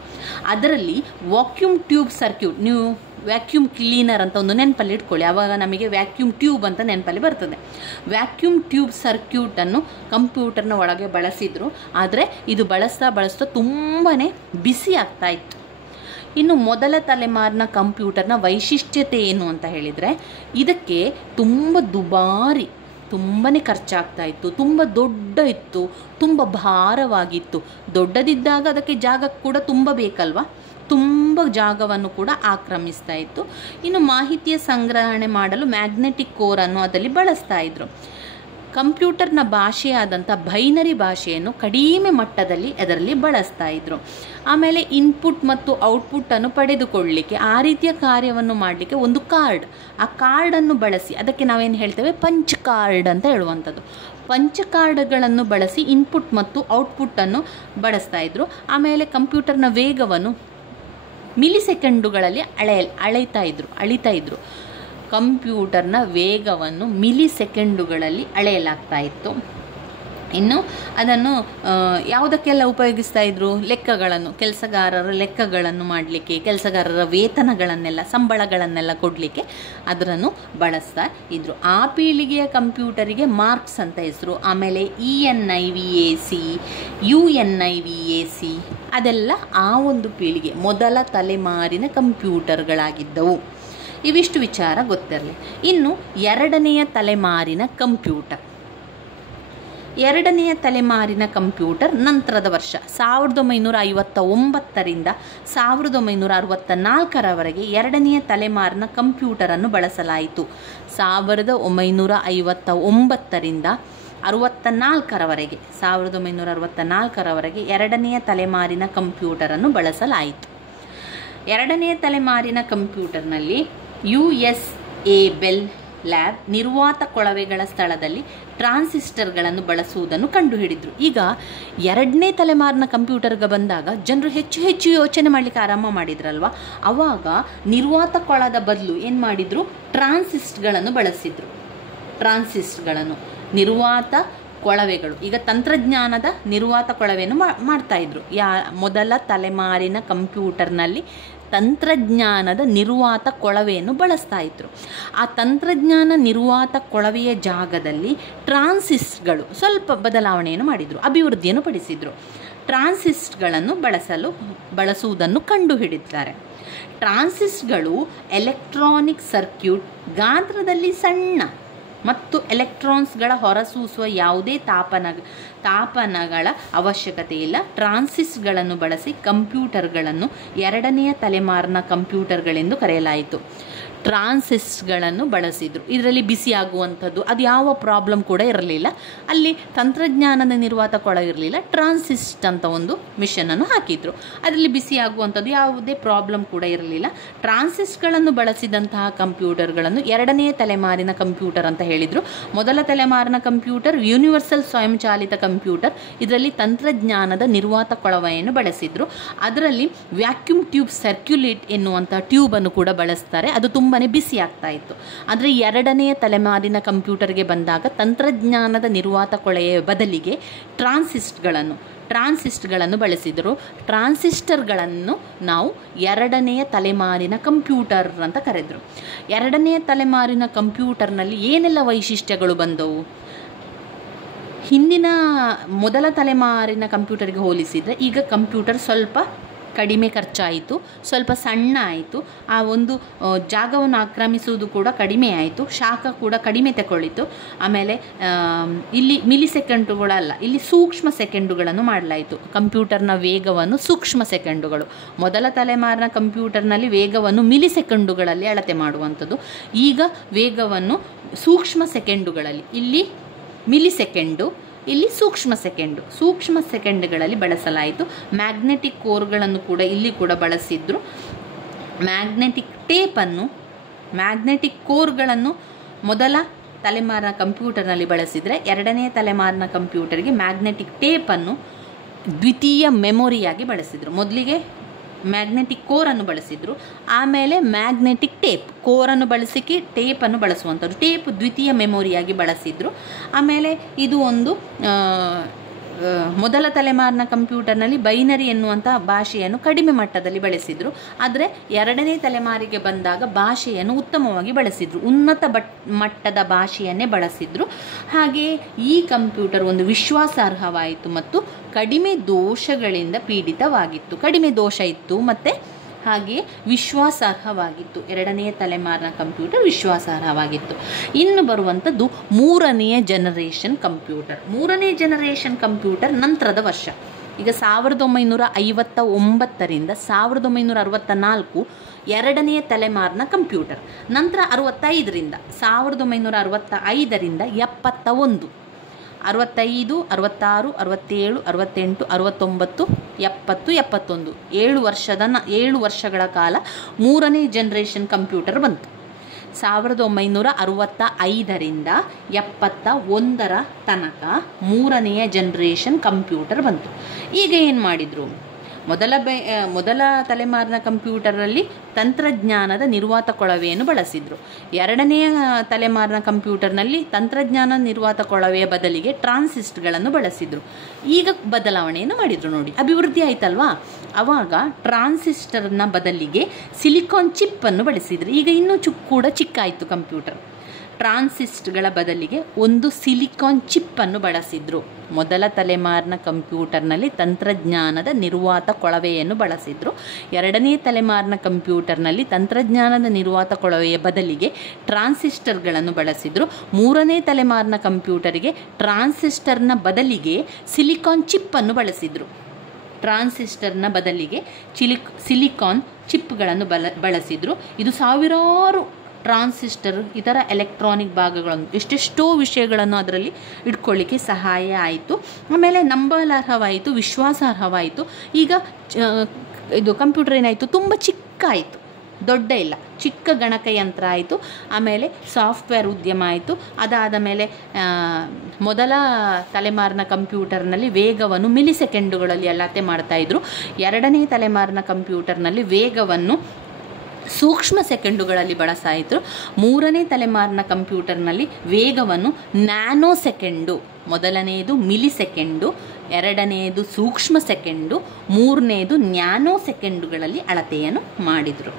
ಅದರಲ್ಲಿ ವ್ಯಾಕ್ಯೂಮ್ ಟ್ಯೂಬ್ ಸರ್ಕ್ಯೂಟ್, ನೀವು ವ್ಯಾಕ್ಯೂಮ್ ಕ್ಲೀನರ್ ಅಂತ ಒಂದು ನೆನಪಲ್ಲಿ ಇಟ್ಕೊಳ್ಳಿ, ಆವಾಗ ನಮಗೆ ವ್ಯಾಕ್ಯೂಮ್ ಟ್ಯೂಬ್ ಅಂತ ನೆನಪಲ್ಲಿ ಬರ್ತದೆ. ವ್ಯಾಕ್ಯೂಮ್ ಟ್ಯೂಬ್ ಸರ್ಕ್ಯೂಟನ್ನು ಕಂಪ್ಯೂಟರ್ನ ಒಳಗೆ ಬಳಸಿದ್ರು. ಆದರೆ ಇದು ಬಳಸ್ತಾ ತುಂಬಾ ಬಿಸಿ ಆಗ್ತಾ ಇತ್ತು. ಇನ್ನು ಮೊದಲ ತಲೆಮಾರಿನ ಕಂಪ್ಯೂಟರ್ನ ವೈಶಿಷ್ಟ್ಯತೆ ಏನು ಅಂತ ಹೇಳಿದರೆ, ಇದಕ್ಕೆ ತುಂಬ ದುಬಾರಿ, ತುಂಬಾ ಖರ್ಚಾಗ್ತಾ ಇತ್ತು, ತುಂಬ ದೊಡ್ಡ ಇತ್ತು, ತುಂಬ ಭಾರವಾಗಿತ್ತು. ದೊಡ್ಡದಿದ್ದಾಗ ಅದಕ್ಕೆ ಜಾಗ ಕೂಡ ತುಂಬ ಬೇಕಲ್ವ, ತುಂಬ ಜಾಗವನ್ನು ಕೂಡ ಆಕ್ರಮಿಸ್ತಾ ಇತ್ತು. ಇನ್ನು ಮಾಹಿತಿಯ ಸಂಗ್ರಹಣೆ ಮಾಡಲು ಮ್ಯಾಗ್ನೆಟಿಕ್ ಕೋರನ್ನು ಅದರಲ್ಲಿ ಬಳಸ್ತಾ ಇದ್ರು. ಕಂಪ್ಯೂಟರ್ನ ಭಾಷೆಯಾದಂಥ ಬೈನರಿ ಭಾಷೆಯನ್ನು ಕಡಿಮೆ ಮಟ್ಟದಲ್ಲಿ ಅದರಲ್ಲಿ ಬಳಸ್ತಾ ಇದ್ರು. ಆಮೇಲೆ ಇನ್ಪುಟ್ ಮತ್ತು ಔಟ್ಪುಟ್ಟನ್ನು ಪಡೆದುಕೊಳ್ಳಲಿಕ್ಕೆ, ಆ ರೀತಿಯ ಕಾರ್ಯವನ್ನು ಮಾಡಲಿಕ್ಕೆ ಒಂದು ಕಾರ್ಡ್, ಆ ಕಾರ್ಡನ್ನು ಬಳಸಿ, ಅದಕ್ಕೆ ನಾವೇನು ಹೇಳ್ತೇವೆ ಪಂಚ್ ಕಾರ್ಡ್ ಅಂತ ಹೇಳುವಂಥದ್ದು. ಪಂಚ್ ಕಾರ್ಡ್ಗಳನ್ನು ಬಳಸಿ ಇನ್ಪುಟ್ ಮತ್ತು ಔಟ್ಪುಟ್ಟನ್ನು ಬಳಸ್ತಾ ಇದ್ರು. ಆಮೇಲೆ ಕಂಪ್ಯೂಟರ್ನ ವೇಗವನ್ನು ಮಿಲಿಸೆಕೆಂಡುಗಳಲ್ಲಿ ಅಳಿತಾ ಇದ್ರು. ಕಂಪ್ಯೂಟರ್ನ ವೇಗವನ್ನು ಮಿಲಿಸೆಕೆಂಡುಗಳಲ್ಲಿ ಅಳೆಯಲಾಗ್ತಾ ಇತ್ತು. ಇನ್ನು ಅದನ್ನು ಯಾವುದಕ್ಕೆಲ್ಲ ಉಪಯೋಗಿಸ್ತಾ ಇದ್ರು? ಕೆಲಸಗಾರರ ಲೆಕ್ಕಗಳನ್ನು ಮಾಡಲಿಕ್ಕೆ, ಕೆಲಸಗಾರರ ವೇತನಗಳನ್ನೆಲ್ಲ, ಸಂಬಳಗಳನ್ನೆಲ್ಲ ಕೊಡಲಿಕ್ಕೆ ಅದನ್ನು ಬಳಸ್ತಾ ಇದ್ರು. ಆ ಪೀಳಿಗೆಯ ಕಂಪ್ಯೂಟರಿಗೆ ಮಾರ್ಕ್ಸ್ ಅಂತ ಹೆಸರು. ಆಮೇಲೆ ENIVAC, UNIVAC ಅದೆಲ್ಲ ಆ ಒಂದು ಪೀಳಿಗೆ ಮೊದಲ ತಲೆಮಾರಿನ ಕಂಪ್ಯೂಟರ್ಗಳಾಗಿದ್ದವು. ಇವಿಷ್ಟು ವಿಚಾರ ಗೊತ್ತಿರಲಿ. ಇನ್ನು ಎರಡನೆಯ ತಲೆಮಾರಿನ ಕಂಪ್ಯೂಟರ್ ನಂತರದ ವರ್ಷ 1959ರಿಂದ 1964ರವರೆಗೆ ಎರಡನೆಯ ತಲೆಮಾರಿನ ಕಂಪ್ಯೂಟರನ್ನು ಬಳಸಲಾಯಿತು. 1959ರಿಂದ 1964ರವರೆಗೆ ಎರಡನೆಯ ತಲೆಮಾರಿನ ಕಂಪ್ಯೂಟರನ್ನು ಬಳಸಲಾಯಿತು. ಎರಡನೆಯ ತಲೆಮಾರಿನ ಕಂಪ್ಯೂಟರ್ನಲ್ಲಿ USA ಬೆಲ್ ಲ್ಯಾಬ್ ನಿರ್ವಾತ ಕೊಳವೆಗಳ ಸ್ಥಳದಲ್ಲಿ ಟ್ರಾನ್ಸಿಸ್ಟರ್ಗಳನ್ನು ಬಳಸುವುದನ್ನು ಕಂಡುಹಿಡಿದ್ರು. ಈಗ ಎರಡನೇ ತಲೆಮಾರಿನ ಕಂಪ್ಯೂಟರ್ಗೆ ಬಂದಾಗ ಜನರು ಹೆಚ್ಚು ಯೋಚನೆ ಮಾಡಲಿಕ್ಕೆ ಆರಂಭ ಮಾಡಿದ್ರಲ್ವ, ಆವಾಗ ನಿರ್ವಾತ ಕೊಳದ ಬದಲು ಏನು ಮಾಡಿದ್ರು? ಟ್ರಾನ್ಸಿಸ್ಟ್ಗಳನ್ನು ಬಳಸಿದ್ರು. ನಿರ್ವಾತ ಕೊಳವೆಗಳು, ಈಗ ತಂತ್ರಜ್ಞಾನದ ನಿರ್ವಾತ ಕೊಳವೆಯನ್ನು ಮಾಡ್ತಾ ಇದ್ರು. ಮೊದಲ ತಲೆಮಾರಿನ ಕಂಪ್ಯೂಟರ್ನಲ್ಲಿ ತಂತ್ರಜ್ಞಾನದ ನಿರ್ವಾತ ಕೊಳವೆಯನ್ನು ಬಳಸ್ತಾ ಇದ್ರು. ಆ ತಂತ್ರಜ್ಞಾನ ನಿರ್ವಾತ ಕೊಳವೆಯ ಜಾಗದಲ್ಲಿ ಟ್ರಾನ್ಸಿಸ್ಟ್ಗಳು ಸ್ವಲ್ಪ ಬದಲಾವಣೆಯನ್ನು ಮಾಡಿದರು, ಅಭಿವೃದ್ಧಿಯನ್ನು ಪಡಿಸಿದರು. ಟ್ರಾನ್ಸಿಸ್ಟ್ಗಳನ್ನು ಬಳಸುವುದನ್ನು ಕಂಡುಹಿಡಿದಿದ್ದಾರೆ. ಟ್ರಾನ್ಸಿಸ್ಟ್ಗಳು ಎಲೆಕ್ಟ್ರಾನಿಕ್ ಸರ್ಕ್ಯೂಟ್, ಗಾತ್ರದಲ್ಲಿ ಸಣ್ಣ ಮತ್ತು ಎಲೆಕ್ಟ್ರಾನ್ಸ್ಗಳ ಹೊರಸೂಸುವ ಯಾವುದೇ ತಾಪನಗಳ ಅವಶ್ಯಕತೆ ಇಲ್ಲ. ಟ್ರಾನ್ಸಿಸ್ಟ್ಗಳನ್ನು ಬಳಸಿ ಕಂಪ್ಯೂಟರ್ಗಳನ್ನು ಎರಡನೆಯ ತಲೆಮಾರಿನ ಕಂಪ್ಯೂಟರ್ಗಳೆಂದು ಕರೆಯಲಾಯಿತು. ಟ್ರಾನ್ಸಿಸ್ಟ್ಗಳನ್ನು ಬಳಸಿದರು. ಇದರಲ್ಲಿ ಬಿಸಿಯಾಗುವಂಥದ್ದು ಅದು ಯಾವ ಪ್ರಾಬ್ಲಮ್ ಕೂಡ ಇರಲಿಲ್ಲ. ಅಲ್ಲಿ ತಂತ್ರಜ್ಞಾನದ ನಿರ್ವಾತ ಕೊಳ ಇರಲಿಲ್ಲ. ಟ್ರಾನ್ಸಿಸ್ಟ್ ಅಂತ ಒಂದು ಮಿಷನನ್ನು ಹಾಕಿದ್ರು. ಅದರಲ್ಲಿ ಬಿಸಿಯಾಗುವಂಥದ್ದು ಯಾವುದೇ ಪ್ರಾಬ್ಲಮ್ ಕೂಡ ಇರಲಿಲ್ಲ. ಟ್ರಾನ್ಸಿಸ್ಟ್ಗಳನ್ನು ಬಳಸಿದಂತಹ ಕಂಪ್ಯೂಟರ್ಗಳನ್ನು ಎರಡನೆಯ ತಲೆಮಾರಿನ ಕಂಪ್ಯೂಟರ್ ಅಂತ ಹೇಳಿದರು. ಮೊದಲ ತಲೆಮಾರಿನ ಕಂಪ್ಯೂಟರ್ ಯೂನಿವರ್ಸಲ್ ಸ್ವಯಂಚಾಲಿತ ಕಂಪ್ಯೂಟರ್. ಇದರಲ್ಲಿ ತಂತ್ರಜ್ಞಾನದ ನಿರ್ವಾತ ಕೊಳವೆಯನ್ನು ಬಳಸಿದ್ರು. ಅದರಲ್ಲಿ ವ್ಯಾಕ್ಯೂಮ್ ಟ್ಯೂಬ್ ಸರ್ಕ್ಯುಲೇಟ್ ಎನ್ನುವಂಥ ಟ್ಯೂಬನ್ನು ಕೂಡ ಬಳಸ್ತಾರೆ. ಅದು ತುಂಬ ತುಂಬಾ ಬಿಸಿ ಆಗ್ತಾ ಇತ್ತು. ಆದರೆ ಎರಡನೆಯ ತಲೆಮಾರಿನ ಕಂಪ್ಯೂಟರ್ಗೆ ಬಂದಾಗ ತಂತ್ರಜ್ಞಾನದ ನಿರ್ವಾತ ಕೊಳೆಯ ಬದಲಿಗೆ ಟ್ರಾನ್ಸಿಸ್ಟ್ಗಳನ್ನು ಬಳಸಿದರು. ಟ್ರಾನ್ಸಿಸ್ಟರ್ಗಳನ್ನು ನಾವು ಎರಡನೆಯ ತಲೆಮಾರಿನ ಕಂಪ್ಯೂಟರ್ ಅಂತ ಕರೆದರು. ಎರಡನೆಯ ತಲೆಮಾರಿನ ಕಂಪ್ಯೂಟರ್ನಲ್ಲಿ ಏನೆಲ್ಲ ವೈಶಿಷ್ಟ್ಯಗಳು ಬಂದವು? ಹಿಂದಿನ ಮೊದಲ ತಲೆಮಾರಿನ ಕಂಪ್ಯೂಟರ್ಗೆ ಹೋಲಿಸಿದರೆ ಈಗ ಕಂಪ್ಯೂಟರ್ ಸ್ವಲ್ಪ ಕಡಿಮೆ ಖರ್ಚಾಯಿತು, ಸ್ವಲ್ಪ ಸಣ್ಣ ಆಯಿತು, ಆ ಒಂದು ಜಾಗವನ್ನು ಆಕ್ರಮಿಸುವುದು ಕೂಡ ಕಡಿಮೆ ಆಯಿತು, ಶಾಖ ಕೂಡ ಕಡಿಮೆ ತಗೊಳ್ಳಿತು. ಆಮೇಲೆ ಇಲ್ಲಿ ಮಿಲಿಸೆಕೆಂಡುಗಳಲ್ಲ, ಇಲ್ಲಿ ಸೂಕ್ಷ್ಮ ಸೆಕೆಂಡುಗಳನ್ನು ಮಾಡಲಾಯಿತು. ಕಂಪ್ಯೂಟರ್ನ ವೇಗವನ್ನು ಸೂಕ್ಷ್ಮ ಸೆಕೆಂಡುಗಳು, ಮೊದಲ ತಲೆಮಾರಿನ ಕಂಪ್ಯೂಟರ್ನಲ್ಲಿ ವೇಗವನ್ನು ಮಿಲಿಸೆಕೆಂಡುಗಳಲ್ಲಿ ಅಳತೆ ಮಾಡುವಂಥದ್ದು, ಈಗ ವೇಗವನ್ನು ಸೂಕ್ಷ್ಮ ಸೆಕೆಂಡುಗಳಲ್ಲಿ, ಇಲ್ಲಿ ಮಿಲಿಸೆಕೆಂಡು, ಇಲ್ಲಿ ಸೂಕ್ಷ್ಮ ಸೆಕೆಂಡ್ಗಳಲ್ಲಿ ಬಳಸಲಾಯಿತು. ಮ್ಯಾಗ್ನೆಟಿಕ್ ಕೋರ್ಗಳನ್ನು ಕೂಡ ಇಲ್ಲಿ ಕೂಡ ಬಳಸಿದ್ರು. ಮ್ಯಾಗ್ನೆಟಿಕ್ ಕೋರ್ಗಳನ್ನು ಮೊದಲ ತಲೆಮಾರಿನ ಕಂಪ್ಯೂಟರ್ನಲ್ಲಿ ಬಳಸಿದರೆ ಎರಡನೆಯ ತಲೆಮಾರಿನ ಕಂಪ್ಯೂಟರ್ಗೆ ಮ್ಯಾಗ್ನೆಟಿಕ್ ಟೇಪನ್ನು ದ್ವಿತೀಯ ಮೆಮೊರಿಯಾಗಿ ಬಳಸಿದರು. ಮೊದಲಿಗೆ ಮ್ಯಾಗ್ನೆಟಿಕ್ ಕೋರನ್ನು ಬಳಸಿದರು, ಆಮೇಲೆ ಮ್ಯಾಗ್ನೆಟಿಕ್ ಕೋರನ್ನು ಬಳಸಿ ಟೇಪನ್ನು ಬಳಸುವಂಥದ್ದು, ಟೇಪ್ ದ್ವಿತೀಯ ಮೆಮೊರಿಯಾಗಿ ಬಳಸಿದರು. ಆಮೇಲೆ ಇದು ಒಂದು ಮೊದಲ ತಲೆಮಾರಿನ ಕಂಪ್ಯೂಟರ್ನಲ್ಲಿ ಬೈನರಿ ಎನ್ನುವಂಥ ಭಾಷೆಯನ್ನು ಕಡಿಮೆ ಮಟ್ಟದಲ್ಲಿ ಬಳಸಿದರು. ಆದರೆ ಎರಡನೇ ತಲೆಮಾರಿಗೆ ಬಂದಾಗ ಭಾಷೆಯನ್ನು ಉತ್ತಮವಾಗಿ ಬಳಸಿದರು, ಉನ್ನತ ಮಟ್ಟದ ಭಾಷೆಯನ್ನೇ ಬಳಸಿದರು. ಹಾಗೆಯೇ ಈ ಕಂಪ್ಯೂಟರ್ ಒಂದು ವಿಶ್ವಾಸಾರ್ಹವಾಯಿತು ಮತ್ತು ಕಡಿಮೆ ದೋಷಗಳಿಂದ ಪೀಡಿತವಾಗಿತ್ತು. ಕಡಿಮೆ ದೋಷ ಇತ್ತು ಮತ್ತು ಹಾಗೆಯೇ ವಿಶ್ವಾಸಾರ್ಹವಾಗಿತ್ತು. ಎರಡನೆಯ ತಲೆಮಾರಿನ ಕಂಪ್ಯೂಟರ್ ವಿಶ್ವಾಸಾರ್ಹವಾಗಿತ್ತು. ಇನ್ನು ಬರುವಂಥದ್ದು ಮೂರನೆಯ ಜನರೇಷನ್ ಕಂಪ್ಯೂಟರ್ ನಂತರದ ವರ್ಷ. ಈಗ 1959ರಿಂದ 1964 ಎರಡನೆಯ ತಲೆಮಾರಿನ ಕಂಪ್ಯೂಟರ್. ನಂತರ 65ರಿಂದ 1965ರಿಂದ 71, 65, 66, 67, 68, 69, 70, 71 7 ವರ್ಷಗಳ ಕಾಲ ಮೂರನೇ ಜನರೇಷನ್ ಕಂಪ್ಯೂಟರ್ ಬಂತು. 1965ರಿಂದ 71 ತನಕ ಮೂರನೆಯ ಜನರೇಷನ್ ಕಂಪ್ಯೂಟರ್ ಬಂತು. ಈಗ ಏನು ಮಾಡಿದರು? ಮೊದಲ ತಲೆಮಾರಿನ ಕಂಪ್ಯೂಟರಲ್ಲಿ ತಂತ್ರಜ್ಞಾನದ ನಿರ್ವಾತ ಕೊಳವೆಯನ್ನು ಬಳಸಿದರು. ಎರಡನೆಯ ತಲೆಮಾರಿನ ಕಂಪ್ಯೂಟರ್ನಲ್ಲಿ ತಂತ್ರಜ್ಞಾನ ನಿರ್ವಾತ ಕೊಳವೆಯ ಬದಲಿಗೆ ಟ್ರಾನ್ಸಿಸ್ಟ್ಗಳನ್ನು ಬಳಸಿದರು. ಈಗ ಬದಲಾವಣೆಯನ್ನು ಮಾಡಿದರು ನೋಡಿ, ಅಭಿವೃದ್ಧಿ ಆಯ್ತಲ್ವಾ. ಆವಾಗ ಟ್ರಾನ್ಸಿಸ್ಟರ್ನ ಬದಲಿಗೆ ಸಿಲಿಕಾನ್ ಚಿಪ್ಪನ್ನು ಬಳಸಿದರು. ಈಗ ಇನ್ನೂ ಕೂಡ ಚಿಕ್ಕಾಯಿತು ಕಂಪ್ಯೂಟರ್. ಟ್ರಾನ್ಸಿಸ್ಟ್ಗಳ ಬದಲಿಗೆ ಒಂದು ಸಿಲಿಕಾನ್ ಚಿಪ್ಪನ್ನು ಬಳಸಿದರು. ಮೊದಲ ತಲೆಮಾರಿನ ಕಂಪ್ಯೂಟರ್ನಲ್ಲಿ ತಂತ್ರಜ್ಞಾನದ ನಿರ್ವಾತ ಕೊಳವೆಯನ್ನು ಬಳಸಿದರು. ಎರಡನೇ ತಲೆಮಾರಿನ ಕಂಪ್ಯೂಟರ್ನಲ್ಲಿ ತಂತ್ರಜ್ಞಾನದ ನಿರ್ವಾತ ಕೊಳವೆಯ ಬದಲಿಗೆ ಟ್ರಾನ್ಸಿಸ್ಟರ್ಗಳನ್ನು ಬಳಸಿದರು. ಮೂರನೇ ತಲೆಮಾರಿನ ಕಂಪ್ಯೂಟರಿಗೆ ಟ್ರಾನ್ಸಿಸ್ಟರ್ನ ಬದಲಿಗೆ ಸಿಲಿಕಾನ್ ಚಿಪ್ಪನ್ನು ಬಳಸಿದರು. ಟ್ರಾನ್ಸಿಸ್ಟರ್ನ ಬದಲಿಗೆ ಸಿಲಿಕಾನ್ ಚಿಪ್ಗಳನ್ನು ಬಳಸಿದರು. ಇದು ಸಾವಿರಾರು ಟ್ರಾನ್ಸಿಸ್ಟರ್, ಇತರ ಎಲೆಕ್ಟ್ರಾನಿಕ್ ಭಾಗಗಳನ್ನು, ಎಷ್ಟೆಷ್ಟೋ ವಿಷಯಗಳನ್ನು ಅದರಲ್ಲಿ ಇಟ್ಕೊಳ್ಳಿಕ್ಕೆ ಸಹಾಯ ಆಯಿತು. ಆಮೇಲೆ ನಂಬಲಾರ್ಹವಾಯಿತು, ವಿಶ್ವಾಸಾರ್ಹವಾಯಿತು. ಈಗ ಇದು ಕಂಪ್ಯೂಟರ್ ಏನಾಯಿತು, ತುಂಬ ಚಿಕ್ಕ ಆಯಿತು, ದೊಡ್ಡ ಇಲ್ಲ, ಚಿಕ್ಕ ಗಣಕಯಂತ್ರ ಆಯಿತು. ಆಮೇಲೆ ಸಾಫ್ಟ್ವೇರ್ ಉದ್ಯಮ ಆಯಿತು. ಅದಾದ ಮೇಲೆ ಮೊದಲ ತಲೆಮಾರಿನ ಕಂಪ್ಯೂಟರ್ನಲ್ಲಿ ವೇಗವನ್ನು ಮಿಲಿಸೆಕೆಂಡುಗಳಲ್ಲಿ ಅಳತೆ ಮಾಡ್ತಾಯಿದ್ರು. ಎರಡನೇ ತಲೆಮಾರಿನ ಕಂಪ್ಯೂಟರ್ನಲ್ಲಿ ವೇಗವನ್ನು ಸೂಕ್ಷ್ಮ ಸೆಕೆಂಡುಗಳಲ್ಲಿ ಬಳಸಾಯಿತು. ಮೂರನೇ ತಲೆಮಾರಿನ ಕಂಪ್ಯೂಟರ್ನಲ್ಲಿ ವೇಗವನ್ನು ನ್ಯಾನೋ ಸೆಕೆಂಡು, ಮೊದಲನೆಯದು ಮಿಲಿಸೆಕೆಂಡು, ಎರಡನೆಯದು ಸೂಕ್ಷ್ಮ ಸೆಕೆಂಡು, ಮೂರನೆಯದು ನ್ಯಾನೋ ಸೆಕೆಂಡುಗಳಲ್ಲಿ ಅಳತೆಯನ್ನು ಮಾಡಿದರು.